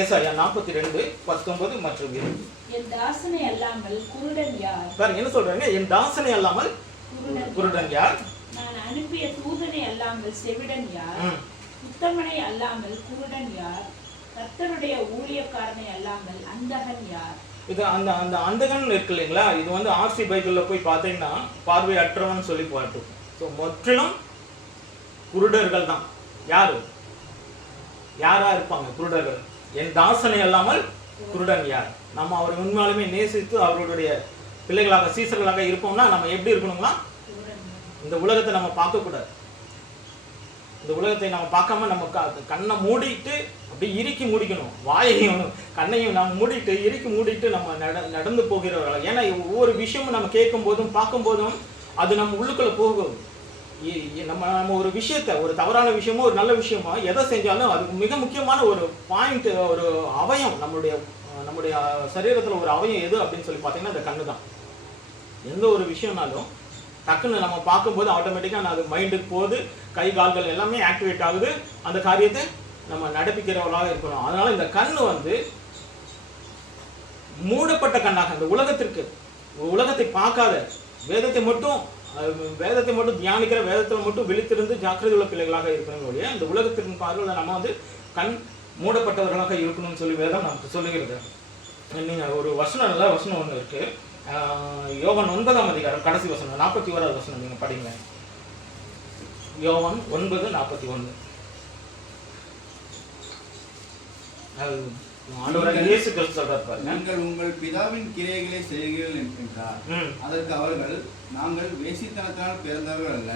ஏசாயா 42:19 மற்றும் 20. என் தாசனை அல்லாமல் குருடன் யார்? பாருங்க என்ன சொல்றாங்க, என் தாசனை அல்லாமல் குருடன் யார்? நான் அனுப்பிய தூதனை அல்லாமல் செவிடன் யார்? உத்தமனை அல்லாமல் குருடன் யார்? கர்த்தருடைய ஊழியக்காரனை அல்லாமல் அந்தகன் யார்? இது அந்த அந்த அந்தகன் இருக்கு இல்லைங்களா, இது வந்து ஆர்சி பைபிளில் போய் பார்த்தீங்கன்னா பார்வையற்றவன் சொல்லி பாட்டும். ஸோ முற்றிலும் குருடர்கள் தான். யாரா இருப்பாங்க குருடர்கள்? என் தாசனை அல்லாமல் குருடன் யார்? நம்ம அவரை உண்மையாலுமே நேசித்து அவர்களுடைய பிள்ளைகளாக சீசர்களாக இருப்போம்னா நம்ம எப்படி இருக்கணுங்களா? இந்த உலகத்தை நம்ம பார்க்கக்கூடாது. இந்த உலகத்தை நம்ம பார்க்காம நம்ம கண்ணை மூடிட்டு அப்படி இறுக்கி மூடிக்கணும். வாயையும் கண்ணையும் நம்ம மூடிட்டு இறுக்கி மூடிட்டு நம்ம நடந்து போகிறவர்கள். ஏன்னா ஒவ்வொரு விஷயமும் நம்ம கேட்கும் போதும் பார்க்கும் போதும் அது நம்ம உள்ளுக்குள்ள போகும். நம்ம ஒரு விஷயத்த, ஒரு தவறான விஷயமோ ஒரு நல்ல விஷயமோ எதை செஞ்சாலும் அதுக்கு மிக முக்கியமான ஒரு பாயிண்ட், ஒரு அவயம், நம்முடைய சரீரத்தில் ஒரு அவயம் எது அப்படின்னு சொல்லி பார்த்தீங்கன்னா அந்த கண்ணு தான். எந்த ஒரு விஷயம்னாலும் டக்குன்னு நம்ம பார்க்கும்போது ஆட்டோமேட்டிக்காக அது மைண்டுக்கு போகுது, கை கால்கள் எல்லாமே ஆக்டிவேட் ஆகுது, அந்த காரியத்தை நம்ம நடப்பிக்கிறவர்களாக இருக்கணும். அதனால இந்த கண்ணு வந்து மூடப்பட்ட கண்ணாக, இந்த உலகத்தை பார்க்காத, வேதத்தை மட்டும் தியானிக்கிற, வேதத்தில் மட்டும் விழித்திருந்து ஜாக்கிரதை உள்ள பிள்ளைகளாக இருக்கணும் ஒழிய இந்த உலகத்தின் பார்வையில் நம்ம வந்து கண் மூடப்பட்டவர்களாக இருக்கணும்னு சொல்லி வேதம் நமக்கு சொல்லுகிறது. நீங்கள் ஒரு வசனம், நல்ல வசனம் ஒன்று இருக்கு, யோவான் 9ஆம் அதிகாரம் கடைசி வசனம் 41வது வசனம் நீங்கள் படிங்க. யோவான் 9:41. இயேசு கிறிஸ்து சொல்றார், நீங்கள் உங்கள் பிதாவின் கிரியைகளை செய்கிறீர்கள் என்றார். அதற்கு அவர்கள், நாங்கள் வேசித்தனத்தினால் பிறந்தவர்கள் அல்ல,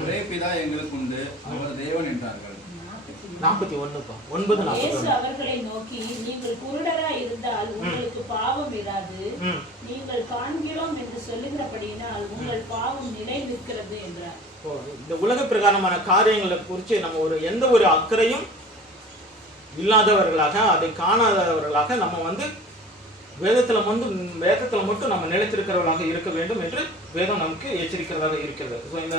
ஒரே பிதா எங்களுக்கு உண்டு, அவர் தேவன் என்றார்கள். 41 இயேசு அவர்களை நோக்கி, நீங்கள் குருடராய் இருந்தால் உங்களுக்கு பாவம் இராது, நீங்கள் காண்கிறோம் என்று சொல்லுகிறபடியினால் உங்கள் பாவம் நிலை நிற்கிறது என்றார். இந்த உலக பிரகாரமான காரியங்களை குறித்து நம்ம எந்த ஒரு அக்கறையும் இல்லாதவர்களாக, அதை காணாதவர்களாக நம்ம வந்து வேதத்தில் மட்டும் நம்ம நிலைத்திருக்கிறவர்களாக இருக்க வேண்டும் என்று வேதம் நமக்கு எச்சரிக்கிறதாக இருக்கிறது. ஸோ இந்த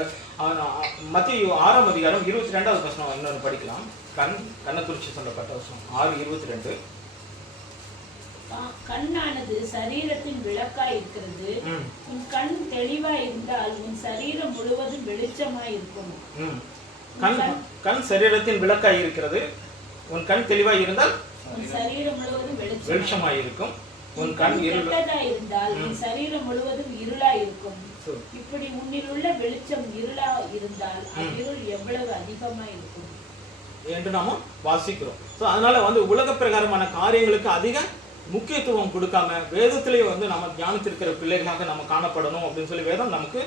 மத்தேயு 6ஆம் அதிகாரம் 22வது வசனம் இன்னொரு படிக்கலாம். கண்ணை குறித்து சொல்லப்பட்ட வசனம் 6:22. கண்ணானது சரீரத்தின் விளக்காய் இருக்கிறது. உன் கண் தெளிவாய் இருந்தால் உன் சரீரம் முழுவதும் வெளிச்சமாய் இருக்கும். கண் சரீரத்தின் விளக்காய் இருக்கிறது. உன் கண் தெளிவாய் இருந்தால் உன் சரீரம் முழுவதும் வெளிச்சமாய் இருக்கும். உன் கண் இருளாய் இருந்தால் உன் சரீரம் முழுவதும் இருளாய் இருக்கும். இப்படி உன்னில் உள்ள வெளிச்சம் இருளா இருந்தால் இருள் எவ்வளவு அதிகமாய் இருக்கும் என்று நாம வாசிக்கிறோம். ஸோ அதனால வந்து உலக பிரகாரமான காரியங்களுக்கு அதிக முக்கியத்துவம் கொடுக்காம வேதத்திலேயே வந்து நம்ம தியானித்திருக்கிற பிள்ளைகளாக நம்ம காணப்படணும் அப்படின்னு சொல்லி வேதம் நமக்கு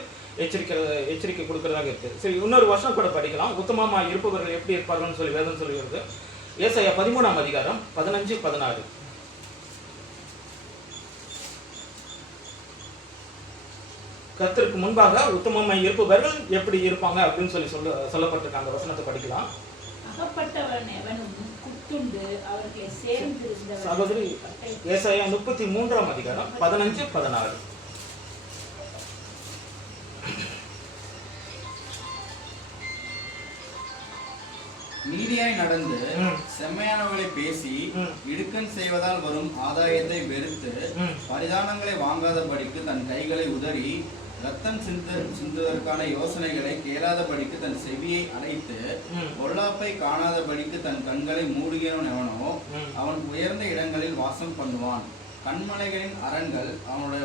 எச்சரிக்கை கொடுக்கறதாக இருக்கு. சரி, இன்னொரு வருஷம் கூட படிக்கலாம். உத்தமமா இருப்பவர்கள் எப்படி இருப்பார்கள்னு சொல்லி வேதம் சொல்லுகிறது. ஏசாயா 13ஆம் அதிகாரம் 15-16. கர்த்தருக்கு முன்பாக உத்தமமாய் இருப்பவர்கள் எப்படி இருப்பாங்க அப்படின்னு சொல்லி சொல்லப்பட்டிருக்க அந்த வசனத்தை படிக்கலாம். அகப்பட்டவன் எவனும் குத்துண்டு அவர்களை சேர்ந்திருந்தவன். சகோதரி, ஏசாயா 33ஆம் அதிகாரம் 15-16. நீதியாய் நடந்து செம்மையானவர்களை பேசி இடுக்கண் செய்வதால் வரும் ஆதாயத்தை வெறுத்து பரிதானங்களை வாங்காதபடிக்கு தன் கைகளை உதறி ரத்தம் சிந்துவதற்கான யோசனைகளை கேளாதபடிக்கு தன் செவியை அடைத்து பொல்லாப்பை காணாதபடிக்கு தன் கண்களை மூடுகிறவன் எவனோ அவன் உயர்ந்த இடங்களில் வாசம் பண்ணுவான். கண்மலைகளின் அரண்கள் அவனுடைய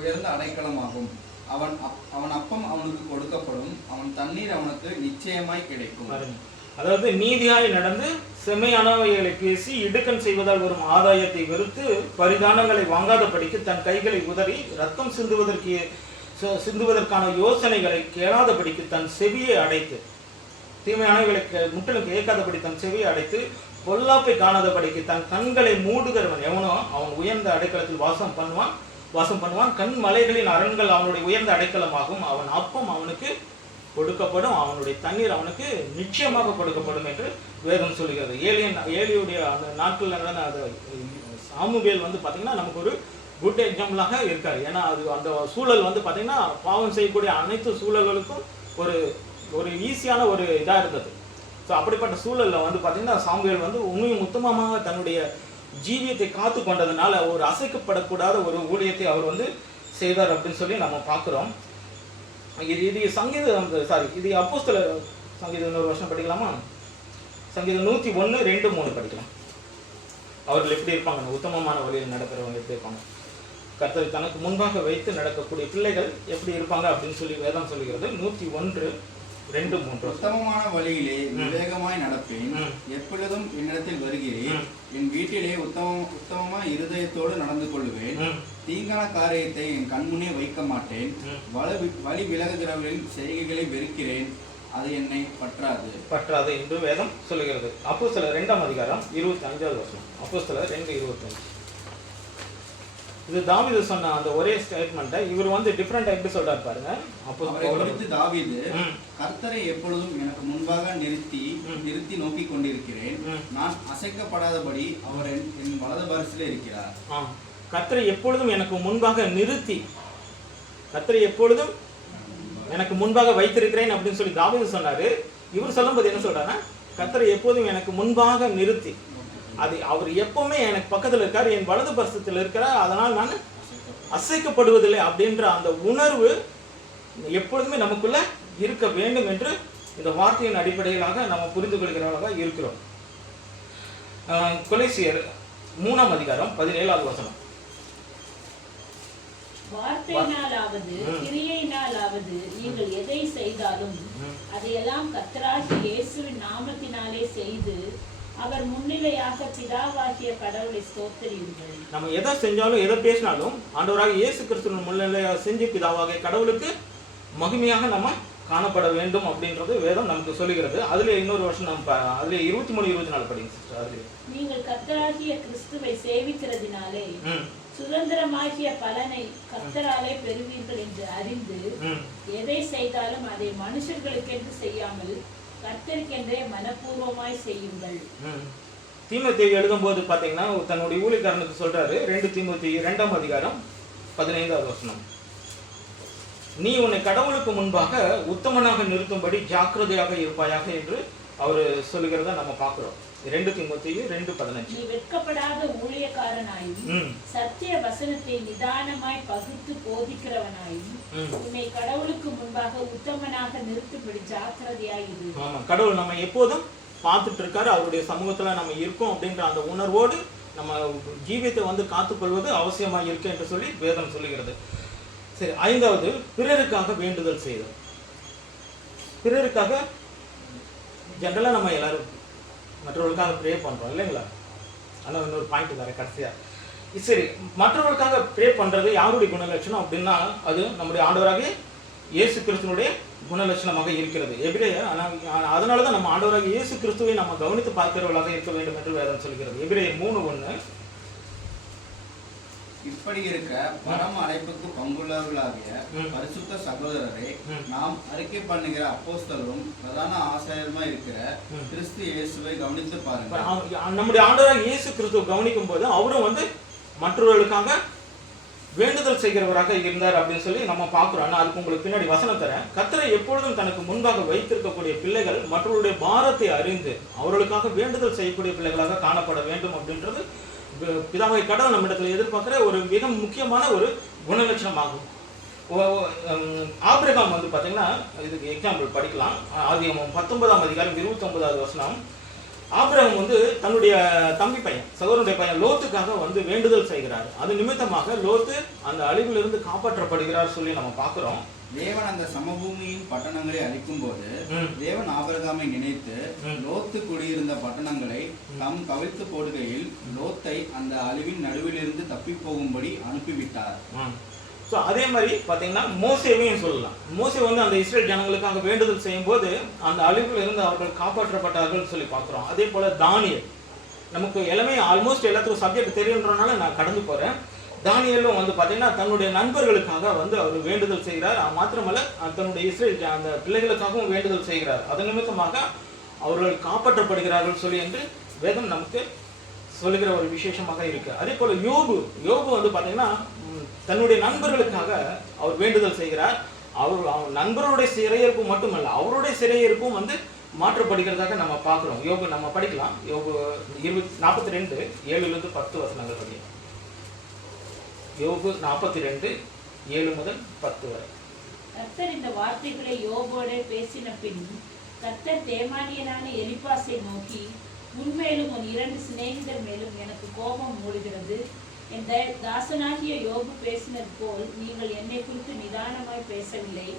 உயர்ந்த அடைக்கலமாகும். அவன் அப்பம் அவனுக்கு கொடுக்கப்படும், அவன் தண்ணீர் அவனுக்கு நிச்சயமாய் கிடைக்கும். அதாவது நீதியாய் நடந்து செம்மையானவைகளை பேசி இடுக்கண் செய்வதால் வரும் ஆதாயத்தை வெறுத்து பரிதானங்களை வாங்காதபடிக்கு தன் கைகளை உதறி ரத்தம் சிந்துவதற்கான யோசனைகளை கேளாதபடிக்கு தன் செவியை அடைத்து, தீமையானவைகளை முற்றிலும் கேட்காதபடி தன் செவியை அடைத்து பொல்லாப்பை காணாதபடிக்கு தன் கண்களை மூடுகிறவன் எவனோ அவன் உயர்ந்த அடைக்கலத்தில் வாசம் பண்ணுவான். கண் மலைகளின் அரண்கள் அவனுடைய உயர்ந்த அடைக்கலமாகும். அவன் அப்பம் அவனுக்கு கொடுக்கப்படும், அவனுடைய தண்ணீர் அவனுக்கு நிச்சயமாக கொடுக்கப்படும் என்று வேதம் சொல்லுகிறது. ஏலியுடைய அந்த நாட்கள் நடந்த அந்த சாமுவேல் வந்து பார்த்தீங்கன்னா நமக்கு ஒரு குட் எக்ஸாம்பிளாக இருக்காரு. ஏன்னா அது அந்த சூழல் வந்து பார்த்தீங்கன்னா பாவம் செய்யக்கூடிய அனைத்து சூழல்களுக்கும் ஒரு ஈஸியான ஒரு இதாக இருந்தது. ஸோ அப்படிப்பட்ட சூழலில் வந்து பார்த்தீங்கன்னா சாமுவேல் வந்து உண்மையும் உத்தமமாக தன்னுடைய ஜீவியத்தை காத்து கொண்டதுனால ஒரு அசைக்கப்படக்கூடாத ஒரு ஊழியத்தை அவர் வந்து செய்தார் அப்படின்னு சொல்லி நம்ம பார்க்குறோம். இது சங்கீதம் இது அப்போஸ்தலர் சங்கீதம் இன்னொரு வருஷம் படிக்கலாமா? சங்கீதம் 101, 2, 3 படிக்கலாம். அவர்கள் எப்படி இருப்பாங்க? உத்தமமான வழியில் நடக்கிறவங்க எப்படி இருப்பாங்க? கர்த்தரை தனக்கு முன்பாக வைத்து நடக்கக்கூடிய பிள்ளைகள் எப்படி இருப்பாங்க அப்படின்னு சொல்லி வேதம் சொல்லுகிறது. 101, 2, 3. உத்தமமான வழியிலே விவேகமாய் நடப்பேன், எப்பொழுதும் என்னிடத்தில் வருகிறேன், என் வீட்டிலே உத்தமமாய் இருதயத்தோடு நடந்து கொள்ளுவேன், தீங்கான காரியத்தை என் கண்முன்னே வைக்க மாட்டேன், வழி விலகுகிறவர்களின் செய்கைகளை வெறுக்கிறேன், அது என்னை பற்றாது என்று வேதம் சொல்லுகிறது. அப்போஸ்தலர் 2ஆம் அதிகாரம் 25வது வசனம். அப்போஸ்தலர் 2:25. இது தாவீது சொன்ன அந்த ஒரே ஸ்டேட்மெண்ட்டை இவர் வந்து டிஃபரெண்டா எப்படி சொல்றாரு பாருங்க. அப்போஸ்தலர் தாவீது, கர்த்தரை எப்பொழுதும் எனக்கு முன்பாக நிறுத்தி நோக்கி கொண்டிருக்கிறேன், நான் அசைக்கப்படாதபடி அவர் என் வலது பரிசிலே இருக்கிறார். கர்த்தரை எப்பொழுதும் எனக்கு முன்பாக நிறுத்தி, கர்த்தரை எப்பொழுதும் எனக்கு முன்பாக வைத்திருக்கிறேன் அப்படின்னு சொல்லி தாவீது சொன்னாரு. இவர் சொல்லும்போது என்ன சொல்றாருன்னா, கர்த்தரை எப்போதும் எனக்கு முன்பாக நிறுத்தி, அது அவர் எப்பவுமே எனக்கு பக்கத்தில் இருக்கார், என் வலது பரிசத்தில் இருக்கிறார், அதனால் நான் அசைக்கப்படுவதில்லை அப்படின்ற அந்த உணர்வு எப்பொழுதுமே நமக்குள்ள இருக்க வேண்டும் என்று இந்த வார்த்தையின் அடிப்படையிலாக நம்ம புரிந்து கொள்கிறவர்களாக இருக்கிறோம். கொலோசியர் 3ஆம் அதிகாரம் 17வது வசனம். வார்த்தையினாலாவது கிரியையினாலாவது நீங்கள் எதை செய்தாலும் அதையெல்லாம் கர்த்தராகிய இயேசுவின் நாமத்தினாலே செய்து அவர் முன்னிலையாக பிதாவாகிய கடவுளை ஸ்தோத்திரியுங்கள். நம்ம எதை செஞ்சாலும் எதை பேசினாலும் ஆண்டவராகிய இயேசு கிறிஸ்துவின் முன்னிலையாக செஞ்சு பிதாவாகிய கடவுளுக்கு மகிமையாக நம்ம காணப்பட வேண்டும் அப்படின்றது வேதம் நமக்கு சொல்லுகிறது. அதுல இன்னொரு வருஷம் நம்ம அதுல 23, 24 படிங்க சிஸ்டர். அதுல நீங்கள் கர்த்தராகிய கிறிஸ்துவை சேவிக்கிறதினாலே சுதந்திரமாகிய பலனை கர்த்தராலே பெறுவீர்கள் என்று அறிந்து எதை செய்தாலும் அதை மனுஷர்களுக்கென்று செய்யாமல் கர்த்தருக்கென்றே மனப்பூர்வமாய் செய்யுங்கள். தீமோத்தேயு எழுதும் போது பாத்தீங்கன்னா தன்னுடைய ஊழியக்காரனுக்கு சொல்றாரு. 2 தீமோத்தேயு 2ஆம் அதிகாரம் 15வது வசனம். நீ உன்னை கடவுளுக்கு முன்பாக உத்தமனாக நிறுத்தும்படி ஜாக்கிரதையாக இருப்பாயாக என்று அவர் சொல்லுகிறத நம்ம பார்க்கிறோம். 2 தீமோத்தேயு 2:15. நீ வெட்கப்படாத ஊழியக்காரனாயும் சத்திய வசனத்தை நிதானமாய் பகுத்து போதிக்கிறவனாயும் உன்னை கடவுளுக்கு முன்பாக உத்தமனாக நிறுத்தும்படி ஜாக்கிரதையாய் இரு. ஆமா, கடவுள் நம்ம எப்போதும் பார்த்துட்டு இருக்காரு, அவருடைய சமூகத்துல நம்ம இருக்கோம் அப்படின்ற அந்த உணர்வோடு நம்ம ஜீவியத்தை வந்து காத்துக்கொள்வது அவசியமாக இருக்கு என்று சொல்லி வேதம் சொல்லுகிறது. சரி, 5வது பிறருக்காக வேண்டுதல் செய்தல். பிறருக்காக ஜெனரலா நம்ம எல்லாரும் மற்றவர்களுக்காக ப்ரே பண்றோம் இல்லைங்களா? ஆனால் இன்னொரு பாயிண்ட் தரேன் கடைசியா. சரி, மற்றவர்களுக்காக ப்ரே பண்றது யாருடைய குணலட்சணம் அப்படின்னா அது நம்முடைய ஆண்டவராகிய இயேசு கிறிஸ்துவனுடைய குணலட்சணமாக இருக்கிறது. எபிரேயர் அதனாலதான் நம்ம ஆண்டவராகிய இயேசு கிறிஸ்துவை நம்ம கவனித்து பார்க்கிறவர்களாக இருக்க வேண்டும் என்று வேதம் சொல்கிறது. எபிரேயர் 3:1. இப்படி இருக்க பரம அழைப்புக்கு பங்குள்ளவர்களாகிய பரிசுத்த சகோதரரை நாம் அறிக்கை பண்ணுகிற அப்போஸ்தலரும் பிரதான ஆசாரியருமா இருக்கிற கிறிஸ்து இயேசுவை கவனித்து பாருங்க. நம்முடைய ஆண்டவராகிய இயேசு கிறிஸ்துவை கவனிக்கும் போது அவரும் வந்து மற்றவர்களுக்காக வேண்டுதல் செய்கிறவராக இருந்தார் அப்படின்னு சொல்லி நம்ம பார்க்கிறோம். ஆனால் அதுக்கு உங்களுக்கு பின்னாடி வசனம் தரேன். கர்த்தரை எப்பொழுதும் தனக்கு முன்பாக வைத்திருக்கக்கூடிய பிள்ளைகள் மற்றவருடைய பாரத்தை அறிந்து அவர்களுக்காக வேண்டுதல் செய்யக்கூடிய பிள்ளைகளாக காணப்பட வேண்டும் அப்படின்றது பிதாவை கடவுள் நம்மிடத்தில் எதிர்பார்க்கிற ஒரு மிக முக்கியமான ஒரு குணலட்சணமாகும். ஆபிரகாம் வந்து பார்த்தீங்கன்னா இதுக்கு எக்ஸாம்பிள் படிக்கலாம். ஆதியாகமம் 19ஆம் அதிகாரம் 29வது வசனம். ஆபிரகாம் வந்து தன்னுடைய தம்பி பையன் சகோதரனுடைய பையன் லோத்துக்காக வந்து வேண்டுதல் செய்கிறார். அது நிமித்தமாக லோத்து அந்த அழிவிலிருந்து காப்பாற்றப்படுகிறார் சொல்லி நம்ம பார்க்கிறோம். தேவன் அந்த சமபூமியின் பட்டணங்களை அழிக்கும் போது தேவன் ஆபிரகாமை நினைத்து லோத்து குடியிருந்த பட்டணங்களை தம் கவிழ்த்து போடுகையில் லோத்தை அந்த அழிவின் நடுவிலிருந்து தப்பி போகும்படி அனுப்பிவிட்டார். ஸோ அதே மாதிரி பார்த்தீங்கன்னா மோசேவையும் சொல்லலாம். மோசே வந்து அந்த இஸ்ரேல் ஜனங்களுக்காக வேண்டுதல் செய்யும் போது அந்த அழிவில் இருந்து அவர்கள் காப்பாற்றப்பட்டார்கள் சொல்லி பார்க்குறோம். அதே போல தானியேல், நமக்கு எல்லாமே ஆல்மோஸ்ட் எல்லாத்துக்கும் சப்ஜெக்ட் தெரியுன்றனால நான் கடந்து போகிறேன். தானியேலும் வந்து பார்த்தீங்கன்னா தன்னுடைய நண்பர்களுக்காக வந்து அவர் வேண்டுதல் செய்கிறார். மாத்திரமல்ல தன்னுடைய இஸ்ரேல் அந்த பிள்ளைகளுக்காகவும் வேண்டுதல் செய்கிறார். அதன் நிமித்தமாக அவர்கள் காப்பாற்றப்படுகிறார்கள் சொல்லி என்று வேதம் நமக்கு சொல்லுகிற ஒரு விசேஷமாக இருக்கு. அதே போல யோபு வந்து பார்த்தீங்கன்னா தன்னுடைய நண்பர்களுக்காக அவர் வேண்டுதல் செய்கிறார். அவர் நண்பருடைய சிறையிருப்பு மட்டுமல்ல அவருடைய சிறையிருப்பும் வந்து மாற்றப்படுகிறதாக நம்ம பார்க்கிறோம். யோபு நம்ம படிக்கலாம். யோபு 42 7 10 வசனங்கள் படி. யோபு 42 7 முதல் 10 வரை. கர்த்தர் இந்த வார்த்தைகளை யோபோடு பேசின பின் கர்த்தர் தேமானியனான எலிப்பாசை நோக்கி, உன்மேலும் உன் 2 சிநேகிதர் மேலும் எனக்கு கோபம் மூடுகிறது. என் தாசனாகிய யோபு பேசினது போல் நீங்கள் என்னை குறித்து நிதானமாய் பேசவில்லை.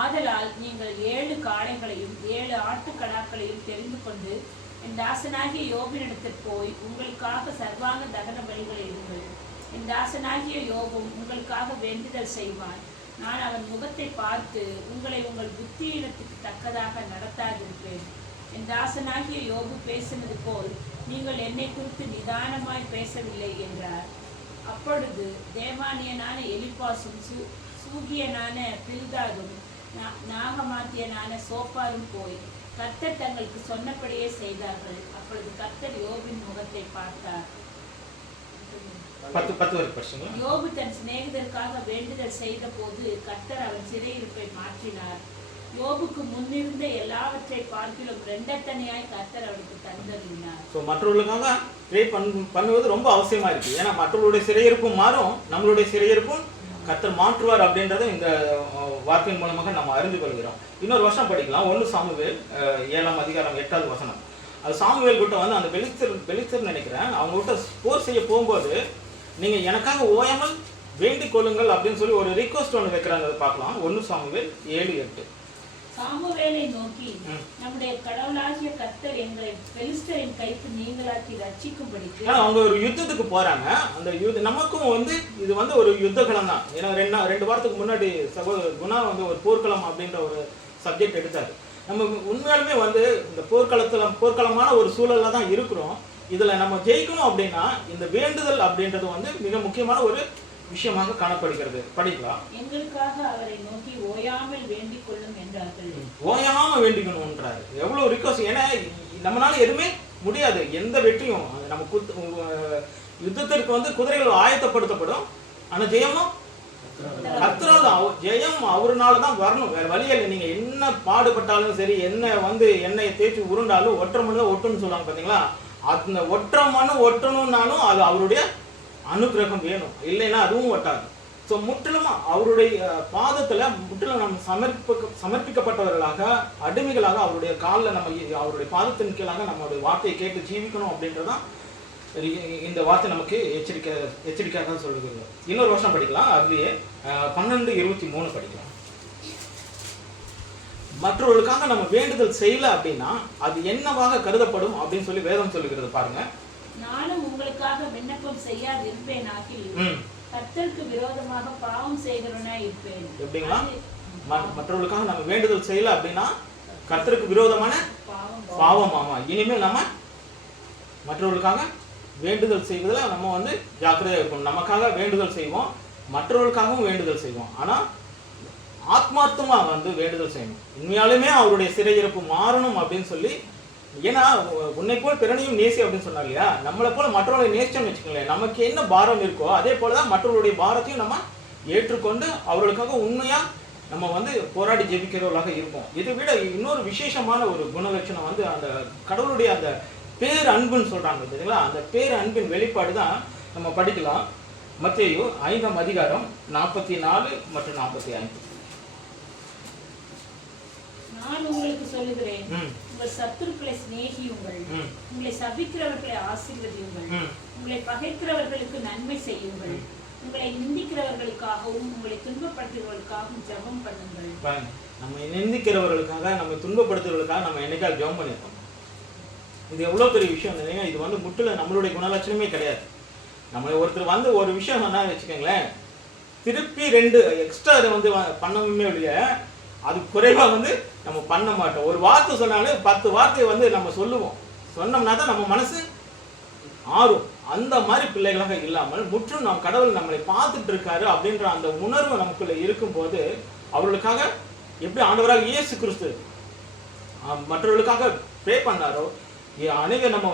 ஆதலால் நீங்கள் 7 காளைகளையும் 7 ஆட்டுக்கடாக்களையும் தெரிந்து கொண்டு என் தாசனாகிய யோபினிடத்தில் போய் உங்களுக்காக சர்வாங்க தகன பலிகளை இடுங்கள். என் தாசனாகிய யோபும் உங்களுக்காக வேண்டுதல் செய்வான். நான் அவன் முகத்தை பார்த்து உங்களை உங்கள் புத்தியினத்துக்கு தக்கதாக நடத்தாதிருப்பேன். என் தாசனாகிய யோபு பேசினது போல் நீங்கள் என்னை குறித்து நிதானமாய் பேசவில்லை என்றார். அப்பொழுது தேமானியனான எலிப்பாசும் சூகியனான பில்தாதும் நாகமாத்தியனான சோப்பாரும் போய் கர்த்தர் தங்களுக்கு சொன்னபடியே செய்தார்கள். அப்பொழுது கர்த்தர் யோபின் முகத்தை பார்த்தார். யோபு தன் சிநேகிதருக்காக வேண்டுதல் செய்த போது கர்த்தர் அவன் சிறையிருப்பை மாற்றினார். யோபுக்கு முன்னிருந்த எல்லாவற்றை பார்க்கிலும் 2 தனியாய் கர்த்தர் அவனுக்கு தந்தறினார். மற்றவர்களுக்காக ப்ரே பண்ணுவது ரொம்ப அவசியமா இருக்கு. ஏன்னா மற்றவர்களுடைய சிறையிருப்பும் மாறும், நம்மளுடைய சிறையிருப்பும் கர்த்தர் மாற்றுவார் அப்படின்றத இந்த வார்த்தையின் மூலமாக நம்ம அறிந்து கொள்கிறோம். இன்னொரு வருஷம் படிக்கலாம். 1 சாமுவேல் 7ஆம் அதிகாரம் 8வது வசனம். அது சாமுவேல் கிட்ட வந்து அந்த பெலிஸ்தர் நினைக்கிறேன், அவங்க கிட்ட போர் செய்ய போகும்போது நீங்க எனக்காக ஓயாமல் வேண்டிக் கொள்ளுங்கள் அப்படின்னு சொல்லி ஒரு ரிக்வெஸ்ட் ஒன்று வைக்கிறாங்க. அதை பார்க்கலாம். 1 சாமுவேல் 7:8. சாமுவேலை நோக்கி, நம்முடைய கடவுளாகிய கர்த்தர் எங்களை பெலிஸ்தரின் கைக்கு நீங்களாக்கி ரட்சிக்கும்படிக்கு. அவங்க ஒரு யுத்தத்துக்கு போறாங்க. அந்த நமக்கும் வந்து இது வந்து ஒரு யுத்த களம் தான். ஏன்னா 2 வாரத்துக்கு முன்னாடி சகோதரர் குணா வந்து ஒரு போர்க்களம் அப்படின்ற ஒரு சப்ஜெக்ட் எடுத்தாரு. நம்ம உண்மையாலுமே வந்து இந்த போர்க்களமான ஒரு சூழல்ல தான் இருக்கிறோம். இதுல நம்ம ஜெயிக்கணும் அப்படின்னா இந்த வேண்டுதல் அப்படின்றது வந்து மிக முக்கியமான ஒரு விஷயமாக காணப்படுகிறது. படிக்கலாம். எங்களுக்காக அவரை நோக்கி ஓயாமல் வேண்டிக் கொள்ளும் என்றார்கள். ஓயாம வேண்டிக்கணும்ன்றாரு. எவ்வளவு ரிக்வெஸ்ட். ஏன்னா நம்மளால எதுவுமே முடியாது. எந்த வெற்றியும் நம்ம யுத்தத்திற்கு வந்து குதிரைகள் ஆயத்தப்படுத்தப்படும். ஆனா ஜெயமும் கர்த்தரால் ஜெயம் அவருனால தான் வரணும். வேற வழி இல்லை. நீங்க என்ன பாடுபட்டாலும் சரி, என்ன வந்து எண்ணெயை தேய்ச்சி உருண்டாலும் ஒற்றை மணி தான் ஒட்டுன்னு சொல்லுவாங்க பாத்தீங்களா. அந்த ஒற்றை மண்ணு ஒட்டணும்னாலும் அது அவருடைய அனுகிரகம் வேணும், இல்லைன்னா அதுவும் ஒட்டாது. ஸோ முற்றிலும் அவருடைய பாதத்துல முற்றிலும் நம்ம சமர்ப்பிக்கப்பட்டவர்களாக, அடிமைகளாக அவருடைய காலில் நம்ம அவருடைய பாதத்தின் கீழாக நம்மளுடைய வார்த்தையை கேட்டு ஜீவிக்கணும் அப்படின்றதான் இந்த வார்த்தை நமக்கு எச்சரிக்கையாக சொல்லுகிறது. இன்னொரு வருஷம் படிக்கலாம். அதுலயே 12:23 படிக்கலாம். மற்றவர்களுக்காக நம்ம வேண்டுதல் செய்யல அப்படின்னா அது என்னவாக கருதப்படும் அப்படின்னு சொல்லி வேதம் சொல்லுகிறது. பாருங்க. நானும் உங்களுக்காக விண்ணப்பம் செய்யாது இருப்பேனாகில் கர்த்தருக்கு விரோதமாக பாவம் செய்கிறவனாய் இருப்பேன். எப்படிங்களா? மற்றவர்களுக்காக நம்ம வேண்டுதல் செய்யல அப்படின்னா கர்த்தருக்கு விரோதமான பாவம். ஆமா. இனிமேல் நம்ம மற்றவர்களுக்காக வேண்டுதல் செய்வதில் நம்ம வந்து ஜாக்கிரதையா இருக்கணும். நமக்காக வேண்டுதல் செய்வோம், மற்றவர்களுக்காகவும் வேண்டுதல் செய்வோம். ஆனா ஆத்மார்த்தமா வந்து வேண்டுதல் செய்யணும். உண்மையாலுமே அவருடைய சிறையிருப்பு மாறணும் அப்படின்னு சொல்லி. ஏன்னா உன்னை போல் பிறனையும் நேசி அப்படின்னு சொன்னாங்க இல்லையா. நம்மளை போல மற்றவர்களை நேசிச்சோம்னு வச்சுக்கோங்களேன், நமக்கு என்ன பாரம் இருக்கோ அதே போலதான் மற்றவர்களுடைய பாரத்தையும் நம்ம ஏற்றுக்கொண்டு அவர்களுக்காக உண்மையா நம்ம வந்து போராடி ஜெபிக்கிறவர்களாக இருப்போம். இதை விட இன்னொரு விசேஷமான ஒரு குணலட்சணம் வந்து அந்த கடவுளுடைய அந்த பேர் அன்புன்னு சொல்றாங்க பார்த்தீங்களா. அந்த பேர் அன்பின் வெளிப்பாடு தான் நம்ம படிக்கலாம். மத்தேயு 5ஆம் அதிகாரம் 44 மற்றும் 45. நான் உங்களுக்கு சொல்லுகிறேன், உங்கள் சத்துருக்களை சிநேகியுங்கள், உங்களை சபிக்கிறவர்களை ஆசீர்வதியுங்கள், உங்களை பகைக்கிறவர்களுக்கு நன்மை செய்யுங்கள், உங்களை நிந்திக்கிறவர்களுக்காகவும் உங்களை துன்பப்படுத்துகிறவர்களுக்காகவும் ஜெபம் பண்ணுங்கள். நம்ம நிந்திக்கிறவர்களுக்காக, நம்ம துன்பப்படுத்துறவர்களுக்காக நம்ம என்னைக்காவது ஜெபம் பண்ணிருக்கோம். இது எவ்வளவு பெரிய விஷயம் இல்லைங்க. இது வந்து முற்றிலும் நம்மளுடைய குணலட்சணமே கிடையாது. நம்மளை ஒருத்தர் வந்து ஒரு விஷயம் சொன்னா வச்சுக்கோங்களேன், திருப்பி 2 எக்ஸ்ட்ரா அதை வந்து பண்ணவே இல்லையா, அது குறைவா வந்து நம்ம பண்ண மாட்டோம். ஒரு வார்த்தை சொன்னாலும் 10 வார்த்தையை வந்து நம்ம சொல்லுவோம். சொன்னோம்னா தான் நம்ம மனசு ஆறும். அந்த மாதிரி பிள்ளைகளாக இல்லாமல் முற்றும் நம்ம கடவுள் நம்மளை பார்த்துட்டு இருக்காரு அப்படின்ற அந்த உணர்வு நமக்குள்ள இருக்கும்போது அவர்களுக்காக எப்படி ஆண்டவராக இயேசு கிறிஸ்து மற்றவர்களுக்காக ப்ரே பண்ணாரோ, அநேக நம்ம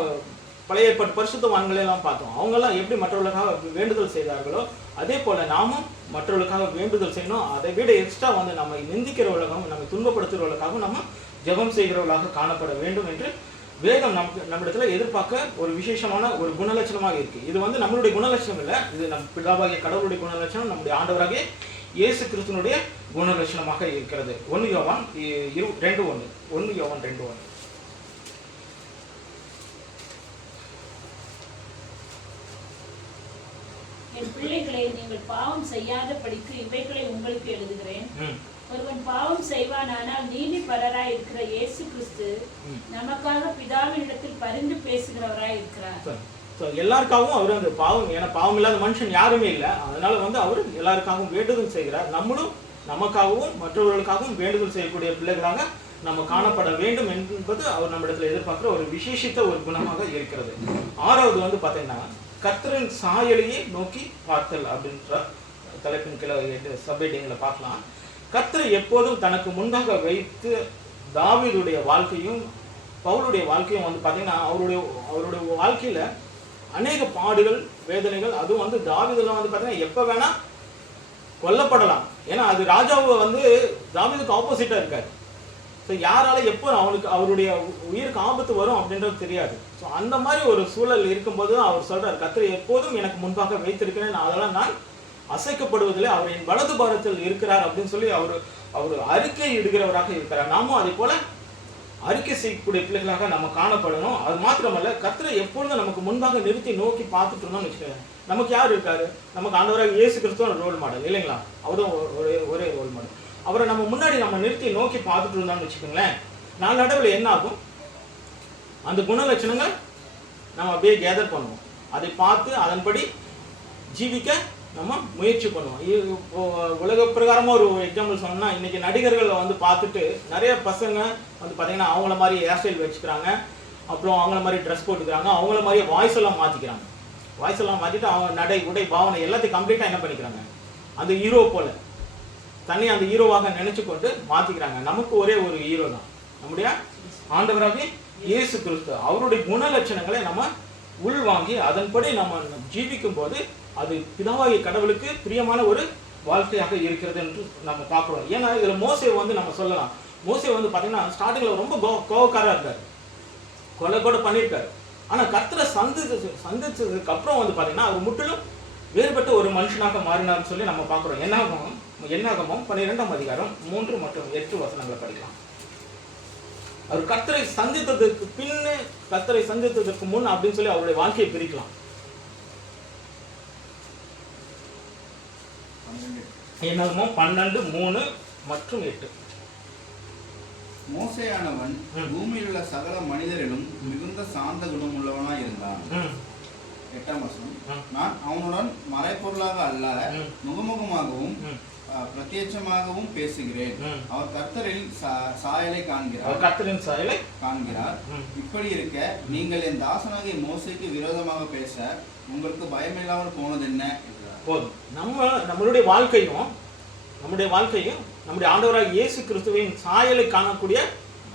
பழைய ஏற்பாட்டு பரிசுத்தவான்களை எல்லாம் பார்த்தோம். அவங்கெல்லாம் எப்படி மற்றவர்களுக்காக வேண்டுதல் செய்தார்களோ அதே போல நாமும் மற்றவர்களுக்காக வேண்டுதல் செய்யணும். அதை விட எக்ஸ்ட்ரா வந்து நம்ம நிந்திக்கிறவர்களுக்காகவும் நம்ம துன்பப்படுத்துகிறவர்களுக்காகவும் நம்ம ஜெபம் செய்கிறவர்களாக காணப்பட வேண்டும் என்று வேதம் நம்மிடத்துல எதிர்பார்க்க ஒரு விசேஷமான ஒரு குணலட்சணமாக இருக்கு. இது வந்து நம்மளுடைய குணலட்சணம் இல்லை, இது நம் பிதாவாகிய கடவுளுடைய குணலட்சணம், நம்முடைய ஆண்டவராகிய இயேசு கிறிஸ்துனுடைய குணலட்சணமாக இருக்கிறது. 1 யோவான் 2:1. 1 யோவான் 2:1. என் பிள்ளைகளை, நீங்கள் பாவம் செய்யாதபடிக்கு இவைகளை உங்களுக்கு எழுதுகிறேன். ஒருவன் பாவம் செய்வானானால் நீதிபரராய் இருக்கிற இயேசு கிறிஸ்து நமக்காக பிதாவினிடத்தில் பரிந்து பேசுகிறவராய் இருக்கிறார். எல்லாருக்காகவும் அவர் அந்த பாவம், ஏன்னா பாவம் இல்லாத மனுஷன் யாருமே இல்லை, அதனால அவர் எல்லாருக்காகவும் வேண்டுதல் செய்கிறார். நம்மளும் நமக்காகவும் மற்றவர்களுக்காகவும் வேண்டுதல் செய்யக்கூடிய பிள்ளைகளாக நம்ம காணப்பட வேண்டும் என்பது அவர் நம்மிடத்தில் எதிர்பார்க்கிற ஒரு விசேஷித்த ஒரு குணமாக இருக்கிறது. 6வது பார்த்தீங்கன்னா கர்த்தரின் சாயலையே நோக்கி பார்த்தல் அப்படின்ற தலைப்பின் கீழே சப்ஹெட்டிங்கில் பார்க்கலாம். கர்த்தரை எப்போதும் தனக்கு முன்பாக வைத்து தாவீதுடைய வாழ்க்கையும் பவுலுடைய வாழ்க்கையும் பார்த்தீங்கன்னா அவருடைய வாழ்க்கையில் அநேக பாடுகள் வேதனைகள், அதுவும் தாவீதுலாம் பார்த்தீங்கன்னா எப்போ வேணா கொல்லப்படலாம். ஏன்னா அது ராஜாவை தாவீதுக்கு ஆப்போசிட்டாக இருக்காரு. ஸோ யாரால எப்போ அவருடைய உயிருக்கு ஆபத்து வரும் அப்படின்றது தெரியாது. ஸோ அந்த மாதிரி ஒரு சூழல் இருக்கும்போது அவர் சொல்றார், கர்த்தரை எப்போதும் எனக்கு முன்பாக வைத்திருக்கிறேன், அதெல்லாம் நான் அசைக்கப்படுவதில்லை, அவர் என் வலது பாரத்தில் இருக்கிறார் அப்படின்னு சொல்லி அவர் அறிக்கை இடுகிறவராக இருக்கிறார். நாமும் அதே போல அறிக்கை செய்யக்கூடிய பிள்ளைகளாக நம்ம காணப்படணும். அது மாத்திரமல்ல, கர்த்தரை எப்பொழுதும் நமக்கு முன்பாக நிறுத்தி நோக்கி பார்த்துட்டு இருந்தோம்னு வச்சுக்கோங்க, நமக்கு யார் இருக்காரு? நமக்கு ஆண்டவராக இயேசு கிறிஸ்துவ ரோல் மாடல் இல்லைங்களா? அவரும் ஒரே ரோல் மாடல். அவரை நம்ம முன்னாடி நம்ம நிறுத்தி நோக்கி பார்த்துட்டு இருந்தோம்னு வச்சுக்கோங்களேன், நாளடைவில் என்ன ஆகும்? அந்த குணலட்சணங்கள் நம்ம அப்படியே கேதர் பண்ணுவோம், அதை பார்த்து அதன்படி ஜீவிக்க நம்ம முயற்சி பண்ணுவோம். உலக பிரகாரமாக ஒரு எக்ஸாம்பிள் சொன்னோம்னா, இன்னைக்கு நடிகர்களை பார்த்துட்டு நிறைய பசங்க பார்த்தீங்கன்னா அவங்கள மாதிரி ஹேர் ஸ்டைல் வச்சுக்கிறாங்க, அப்புறம் அவங்கள மாதிரி ட்ரெஸ் போட்டுக்கிறாங்க, அவங்கள மாதிரியே வாய்ஸ் எல்லாம் மாற்றிக்கிறாங்க. வாய்ஸ் எல்லாம் மாற்றிட்டு அவங்க நடை உடை பாவனை எல்லாத்தையும் கம்ப்ளீட்டாக என்ன பண்ணிக்கிறாங்க, அந்த ஹீரோ போல தன்னை அந்த ஹீரோவாக நினைச்சு கொண்டு மாற்றிக்கிறாங்க. நமக்கு ஒரே ஒரு ஹீரோ தான், நம்முடைய ஆண்டவராகிய இயேசு கிறிஸ்து. அவருடைய குணலட்சணங்களை நம்ம உள்வாங்கி அதன்படி நம்ம ஜீவிக்கும் போது அது பிதாவாகிய கடவுளுக்கு பிரியமான ஒரு வாழ்க்கையாக இருக்கிறது என்று நம்ம பார்க்குறோம். ஏன்னா இதில் மோசே நம்ம சொல்லலாம். மோசே பார்த்தீங்கன்னா ஸ்டார்டிங்கில் ரொம்ப கோவக்காராக இருக்கார், கொலை கூட பண்ணியிருக்காரு. ஆனால் கர்த்தரை சந்திச்சதுக்கு அப்புறம் பார்த்தீங்கன்னா அவர் முற்றிலும் வேறுபட்ட ஒரு மனுஷனாக மாறினார்னு சொல்லி நம்ம பார்க்குறோம். என்னாகமம் 12ஆம் அதிகாரம் 3 மற்றும் 8 வசனங்களை படிக்கலாம். அவர் கர்த்தரை சந்தித்ததற்கு பின்னு கர்த்தரை சந்தித்ததற்கு முன் அப்படின்னு சொல்லி அவருடைய வாழ்க்கையை பிரிக்கலாம். என்னாகமம் 12:3 மற்றும் 8. மோசேயானவன் பூமியில் உள்ள சகல மனிதரிலும் மிகுந்த சாந்த குணம் உள்ளவனாய் இருந்தான். 8ஆம் வசனம், நான் அவனுடன் மறைப்பொருளாக அல்ல முகமுகமாகவும் பிரத்யட்சமாகவும் பேசுகிறேன். அவர் கர்த்தரின் சாயலை காண்கிறார். இப்படி இருக்க நீங்கள் என் தாசனாகிய மோசேக்கு விரோதமாக பேச உங்களுக்கு பயமில்லாமல் போனது என்ன? போதும். நம்மளுடைய வாழ்க்கையும் நம்முடைய ஆண்டவராக இயேசு கிறிஸ்துவின் சாயலை காணக்கூடிய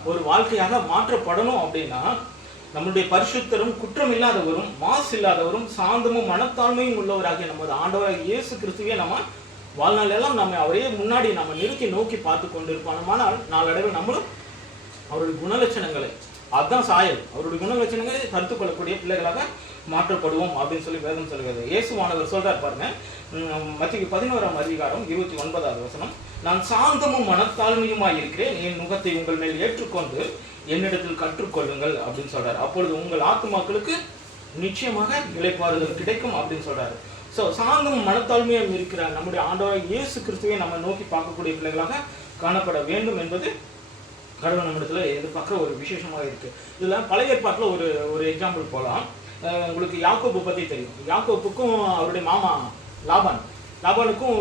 ஒரு வாழ்க்கையாக மாற்றப்படணும் அப்படின்னா, நம்முடைய பரிசுத்தரும் குற்றம் இல்லாதவரும் மாசு இல்லாதவரும் சாந்தமும் மனத்தாழ்மையும் உள்ளவராகிய நமது ஆண்டவராக இயேசு கிறிஸ்துவே நம்ம வாழ்நாள் எல்லாம் நம்ம அவரையே முன்னாடி நம்ம நிறுத்தி நோக்கி பார்த்து கொண்டிருப்பானால் நாளடைவில் நம்மளும் அவருடைய குணலட்சணங்களை, அதுதான் சாயல், அவருடைய குணலட்சணங்களை கருத்து கொள்ளக்கூடிய பிள்ளைகளாக மாற்றப்படுவோம் அப்படின்னு சொல்லி வேதம் சொல்கிறது. இயேசுவானவர் சொல்றார் பாருங்க, மத்திய 11ஆம் அதிகாரம் 29வது வசனம், நான் சாந்தமும் மனத்தாழ்மையுமாய் இருக்கிறேன், என் முகத்தை உங்கள் மேல் ஏற்றுக்கொண்டு என்னிடத்தில் கற்றுக்கொள்ளுங்கள் அப்படின்னு சொல்றாரு. அப்பொழுது உங்கள் ஆத்துமாக்களுக்கு நிச்சயமாக இளைப்பாறுதல் கிடைக்கும் அப்படின்னு சொல்றாரு. ஸோ சாந்தமும் மனத்தாழ்மையும் இருக்கிற நம்முடைய ஆண்டவராகிய இயேசு கிறிஸ்துவை நம்ம நோக்கி பார்க்கக்கூடிய பிள்ளைகளாக காணப்பட வேண்டும் என்பது கடவுள் நம்மிடத்தில் எதிர்பார்க்குற ஒரு விசேஷமாக இருக்குது. இதில் பழைய ஏற்பாட்டில் ஒரு எக்ஸாம்பிள் போகலாம். உங்களுக்கு யாக்கோபு பற்றி தெரியும். யாக்கோபுக்கும் அவருடைய மாமா லாபானுக்கும்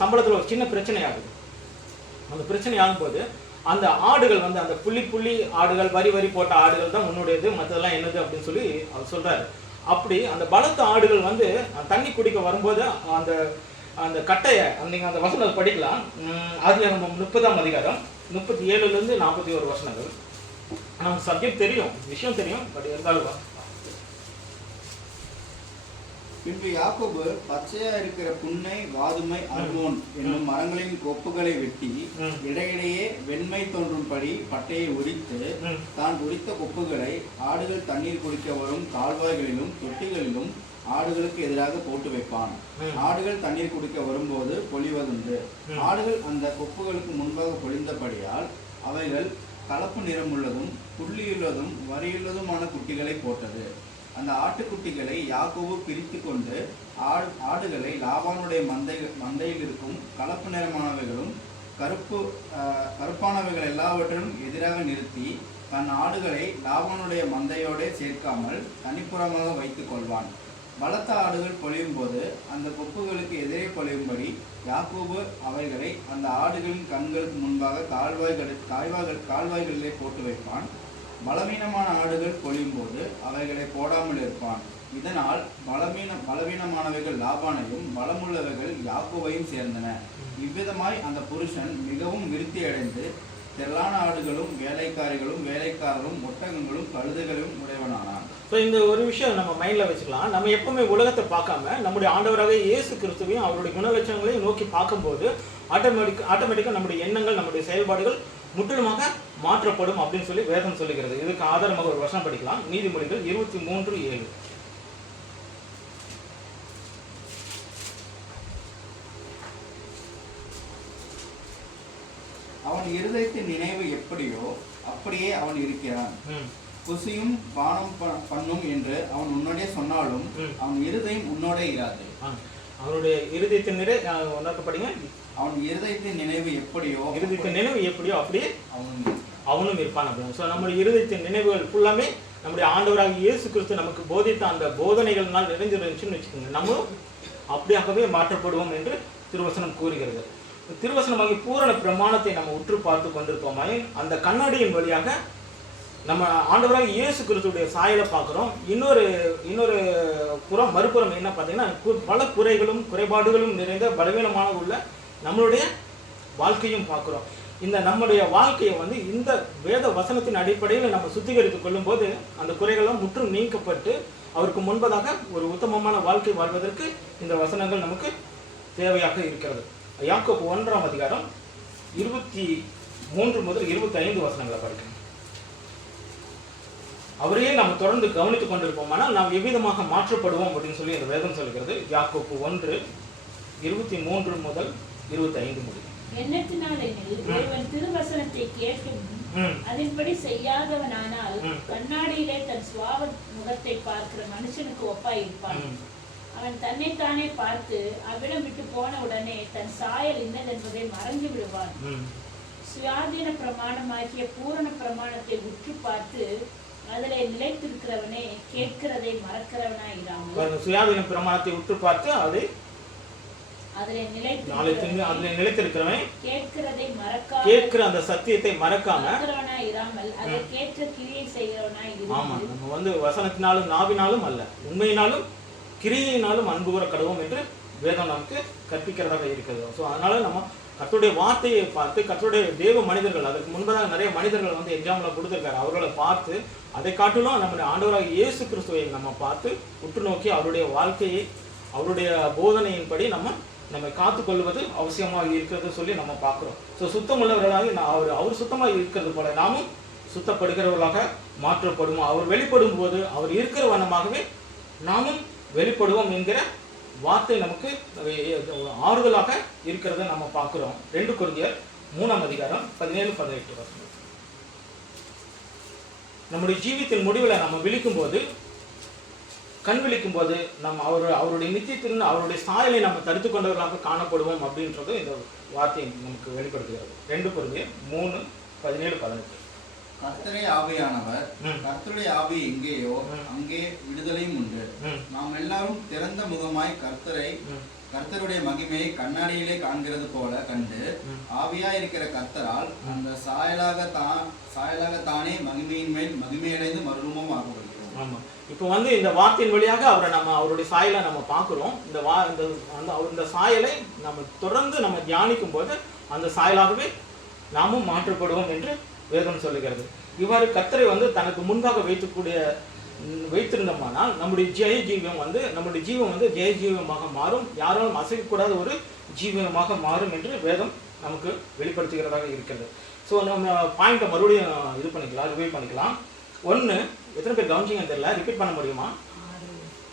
சம்பளத்தில் ஒரு சின்ன பிரச்சனை ஆகுது. அந்த பிரச்சனை ஆகும்போது அந்த ஆடுகள் அந்த புள்ளி ஆடுகள், வரி போட்ட ஆடுகள் தான் உன்னுடையது, மற்றதெல்லாம் என்னது அப்படின்னு சொல்லி அவர் சொல்கிறாரு. அப்படி அந்த பலத்த ஆடுகள் தண்ணி குடிக்க வரும்போது அந்த கட்டையை நீங்கள் அந்த வசனத்தை படிக்கலாம். ஆதியாகமம் 30ஆம் அதிகாரம் 37லேருந்து 41 வசனங்கள். நமக்கு சப்ஜெக்ட் தெரியும், விஷயம் தெரியும், பட் இருந்தாலும் பின்பு யாக்கோபு பச்சையா இருக்கிற புன்னை, வாதுமை, அர்மோன் என்னும் மரங்களின் கொப்புகளை வெட்டி இடையிடையே வெண்மை தோன்றும்படி பட்டையை உரித்து தான் உரித்த கொப்புகளை ஆடுகள் தண்ணீர் குடிக்க வரும் கால்வாய்களிலும் தொட்டிகளிலும் ஆடுகளுக்கு எதிராக போட்டு வைப்பான். ஆடுகள் தண்ணீர் குடிக்க வரும்போது பொழிவதுண்டு. ஆடுகள் அந்த கொப்புகளுக்கு முன்பாக பொழிந்தபடியால் அவைகள் கலப்பு நிறமுள்ளதும் புள்ளியுள்ளதும் வரியுள்ளதுமான குட்டிகளை போட்டது. அந்த ஆட்டுக்குட்டிகளை யாக்கோபு பிரித்து கொண்டு ஆடுகளை லாபானுடைய மந்தையில் இருக்கும் கலப்பு நிறமானவைகளும் கருப்பானவைகள் எல்லாவற்றிலும் எதிராக நிறுத்தி தன் ஆடுகளை லாபானுடைய மந்தையோடு சேர்க்காமல் தனிப்புறமாக வைத்துக் கொள்வான். பலத்த ஆடுகள் பொழியும் போது அந்த கொப்புகளுக்கு எதிரே பொழியும்படி யாக்கோபு அவைகளை அந்த ஆடுகளின் கண்களுக்கு முன்பாக கால்வாய்களிலே போட்டு வைப்பான். பலவீனமான ஆடுகள் பொழியும் போது அவைகளை போடாமல் இருப்பான். இதனால் பலவீனமானவைகள் லாபானையும் பலமுள்ளவைகள் யாக்கோபையும் சேர்ந்தன. இவ்விதமாய் அந்த புருஷன் மிகவும் விருத்தி அடைந்து திரளான ஆடுகளும் வேலைக்காரரும் ஒட்டகங்களும் கழுதைகளும் உடையவனானான். ஸோ இந்த ஒரு விஷயம் நம்ம மைண்டில் வச்சுக்கலாம். நம்ம எப்பவுமே உலகத்தை பார்க்காம நம்முடைய ஆண்டவராக இயேசு கிறிஸ்துவையும் அவருடைய குணலட்சணங்களையும் நோக்கி பார்க்கும்போது ஆட்டோமேட்டிக்காக நம்முடைய எண்ணங்கள் நம்முடைய செயல்பாடுகள் முற்றிலுமாக மாற்றப்படும் அப்படின்னு சொல்லி வேதம் சொல்லுகிறது. இதுக்கு ஆதாரமாக ஒரு வசனம் படிக்கலாம். நீதிமொழிகள் 23:7. அவன் இருதயத்தின் நினைவு எப்படியோ அப்படியே அவன் இருக்கிறான். குசியும் பானம் பண்ணும் என்று அவன் உன்னோடே சொன்னாலும் அவன் இருதயம் உன்னோட இராது. அவனுடைய இருதயத்தின் நிறை படிங்க. அவன் இருதயத்தின் நினைவு எப்படியோ அப்படியே அவனும் இருப்பான் அப்படின்னு. ஸோ நம்முடைய இருதயத்தின் நினைவுகள் ஃபுல்லாமே நம்முடைய ஆண்டவராக இயேசு கிறிஸ்து நமக்கு போதித்த அந்த போதனைகள்னால் நிறைஞ்சிருந்துச்சுன்னு வச்சுக்கோங்க. நம்மளும் அப்படியாகவே மாற்றப்படுவோம் என்று திருவசனம் கூறுகிறது. திருவசனமாகி பூரண பிரமாணத்தை நம்ம உற்று பார்த்து கொண்டிருக்கோமே, அந்த கண்ணாடியின் வழியாக நம்ம ஆண்டவராக இயேசு கிறிஸ்துடைய சாயலை பார்க்குறோம். இன்னொரு மறுபுறம் என்ன பார்த்தீங்கன்னா, பல குறைபாடுகளும் நிறைந்த பலவீனமாக உள்ள நம்மளுடைய வாழ்க்கையும் பார்க்குறோம். இந்த நம்முடைய வாழ்க்கையை இந்த வேத வசனத்தின் அடிப்படையில் நம்ம சுத்திகரித்துக் கொள்ளும் போது அந்த குறைகள்லாம் முற்றும் நீக்கப்பட்டு அவருக்கு முன்பதாக ஒரு உத்தமமான வாழ்க்கை வாழ்வதற்கு இந்த வசனங்கள் நமக்கு தேவையாக இருக்கிறது. யாக்கோபு 1ஆம் அதிகாரம் 23 முதல் 25 வசனங்களை படிக்கணும். அவரையே நம்ம தொடர்ந்து கவனித்துக் கொண்டிருப்போம்னா நாம் எவ்விதமாக மாற்றப்படுவோம் அப்படின்னு சொல்லி இந்த வேதம் சொல்கிறது. யாக்கோபு 1:23 முதல் 25 முடியும். எண்ணத்தினாலெனில் தேவன் திருவசனத்தை கேட்டும் அதன்படி செய்யாதவனானால் கண்ணாடியிலே தன் சுவாவ முகத்தை பார்க்கிற மனுஷனுக்கு ஒப்பாயிருப்பான். அவன் தன்னைத்தானே பார்த்து அவ்விடம் விட்டு போன உடனே தன் சாயல் இன்னதென்பதை மறந்து விடுவான். சுயாதீன பிரமாணமாகிய பூரண பிரமாணத்தை உற்று பார்த்து அதிலே நிலைத்திருக்கிறவனே கேட்கிறதை மறக்கிறவனாயிராமல். சுயாதீன பிரமாணத்தை உற்று பார்த்து அதிலே நிலைத்திருக்கிறவன் கேட்கிற அந்த சத்தியத்தை மறக்கிறவனாயிராமல் அதை கேட்க கிரியை செய்கிறவனாயிரு. ஆமா, நம்ம வசனத்தினாலும் நாவினாலும் அல்ல, உண்மையினாலும் கிரியையினாலும் அன்பு கூற கடவோம் என்று வேதம் நமக்கு கற்பிக்கிறதாக இருக்கிறது. ஸோ அதனால நம்ம கர்த்தருடைய வார்த்தையை பார்த்து கர்த்தருடைய தேவ மனிதர்கள், அதுக்கு முன்பதாக நிறைய மனிதர்கள் எக்ஸாம்பிள் கொடுத்துருக்காரு, அவர்களை பார்த்து அதை காட்டிலும் நம்முடைய ஆண்டவராக இயேசு கிறிஸ்துவை நம்ம பார்த்து உற்று நோக்கி அவருடைய வாழ்க்கையை அவருடைய போதனையின்படி நம்ம காத்துக்கொள்வது அவசியமாக இருக்கிறது சொல்லி நம்ம பார்க்குறோம். ஸோ சுத்தம் உள்ளவர்களாக அவர் சுத்தமாக இருக்கிறது போல நாமும் சுத்தப்படுகிறவர்களாக மாற்றப்படுவோம். அவர் வெளிப்படும் போது அவர் இருக்கிற வண்ணமாகவே நாமும் வெளிப்படுவோம் என்கிற வார்த்தை நமக்கு ஆறுதலாக இருக்கிறத நம்ம பார்க்கிறோம். 2 கொரிந்தியர் 3ஆம் அதிகாரம் 17-18 வசனம். நம்முடைய ஜீவித்தின் முடிவில் நம்ம கண் விழிக்கும் போது நம்ம அவருடைய நித்தியத்தின் அவருடைய சாயலை நம்ம தடுத்து கொண்டவர்களாக காணப்படுவோம் அப்படின்றது இந்த வார்த்தை நமக்கு வெளிப்படுத்துகிறது. 2 கொரிந்தியர் 3:17-18. கர்த்தரே ஆவியானவர், கர்த்தருடைய ஆவி எங்கேயோ அங்கே விடுதலையும் உண்டு. நாம் எல்லாரும் திறந்த முகமாய் கர்த்தருடைய மகிமையை கண்ணாடியிலே காண்கிறது போல கண்டு ஆவியா இருக்கிற கர்த்தரால் அந்த சாயலாக தானே மகிமையின் மேல் மகிமையடைந்து மறுரூபம் ஆகப்படுகிறோம். ஆமா, இப்போ இந்த வார்த்தையின் வழியாக அவருடைய சாயலை நம்ம பார்க்கிறோம். இந்த சாயலை நம்ம தொடர்ந்து நம்ம தியானிக்கும் போது அந்த சாயலாகவே நாமும் மாற்றப்படுவோம் என்று வேதம் சொல்லுகிறது. இவ்வாறு கர்த்தரை தனக்கு முன்பாக வைத்திருந்தோம்னால் நம்முடைய நம்முடைய ஜீவம் ஜெய ஜீவமாக மாறும். யாராலும் அசைக்கக்கூடாத ஒரு ஜீவனமாக மாறும் என்று வேதம் நமக்கு வெளிப்படுத்துகிறதாக இருக்கிறது. ஸோ நம்ம பாயிண்ட்டை மறுபடியும் ரிவ்யூ பண்ணிக்கலாம். 1, எத்தனை பேர் கவனிச்சிங்கன்னு தெரியல, ரிப்பீட் பண்ண முடியுமா?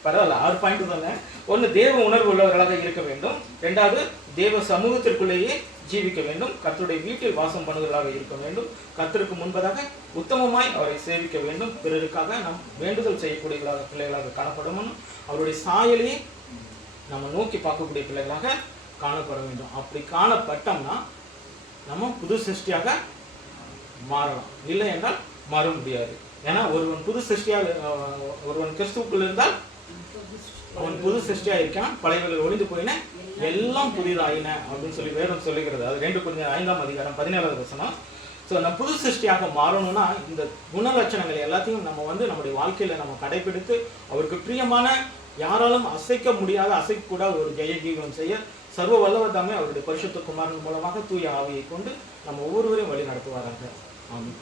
பரவாயில்ல 6 பாயிண்ட் தானே. ஒன்று, தேவ உணர்வு உள்ளவர்களாக இருக்க வேண்டும். 2வது, தேவ சமூகத்திற்குள்ளேயே ஜீவிக்க வேண்டும். கர்த்தருடைய வீட்டில் வாசம் பண்ணுவதாக இருக்க வேண்டும். கர்த்தருக்கு முன்பதாக உத்தமமாய் அவரை சேவிக்க வேண்டும். பிறருக்காக நாம் வேண்டுதல் செய்யக்கூடிய பிள்ளைகளாக காணப்படணும். அவருடைய சாயலையே நம்ம நோக்கி பார்க்கக்கூடிய பிள்ளைகளாக காணப்பட வேண்டும். அப்படி காணப்பட்டோம்னா நம்ம புது சிருஷ்டியாக மாறலாம். இல்லை என்றால் மாற முடியாது. ஏன்னா ஒருவன் புது சிருஷ்டியாக ஒருவன் கிறிஸ்துவுக்குள் இருந்தால் அவன் புது சிருஷ்டியாக இருக்கான், பழையவர்கள் ஒளிந்து போயின எல்லாம் புதிதாயின அப்படின்னு சொல்லி வேதம் சொல்லுகிறது. அது 2 Corinthians 5ஆம் அதிகாரம் 17வது வசனம். ஸோ நம்ம புது சிருஷ்டியாக மாறணும்னா இந்த குணலட்சணங்கள் எல்லாத்தையும் நம்ம நம்முடைய வாழ்க்கையில நம்ம கடைபிடித்து அவருக்கு பிரியமான, யாராலும் அசைக்க முடியாத, அசைக்கக்கூடாத ஒரு ஜெய ஜீவனம் செய்ய சர்வ வல்லவர் தாமே அவருடைய பரிசுத்த குமாரன் மூலமாக தூய ஆவியை கொண்டு நம்ம ஒவ்வொருவரையும் வழி நடத்துவாராங்க. ஆமென்.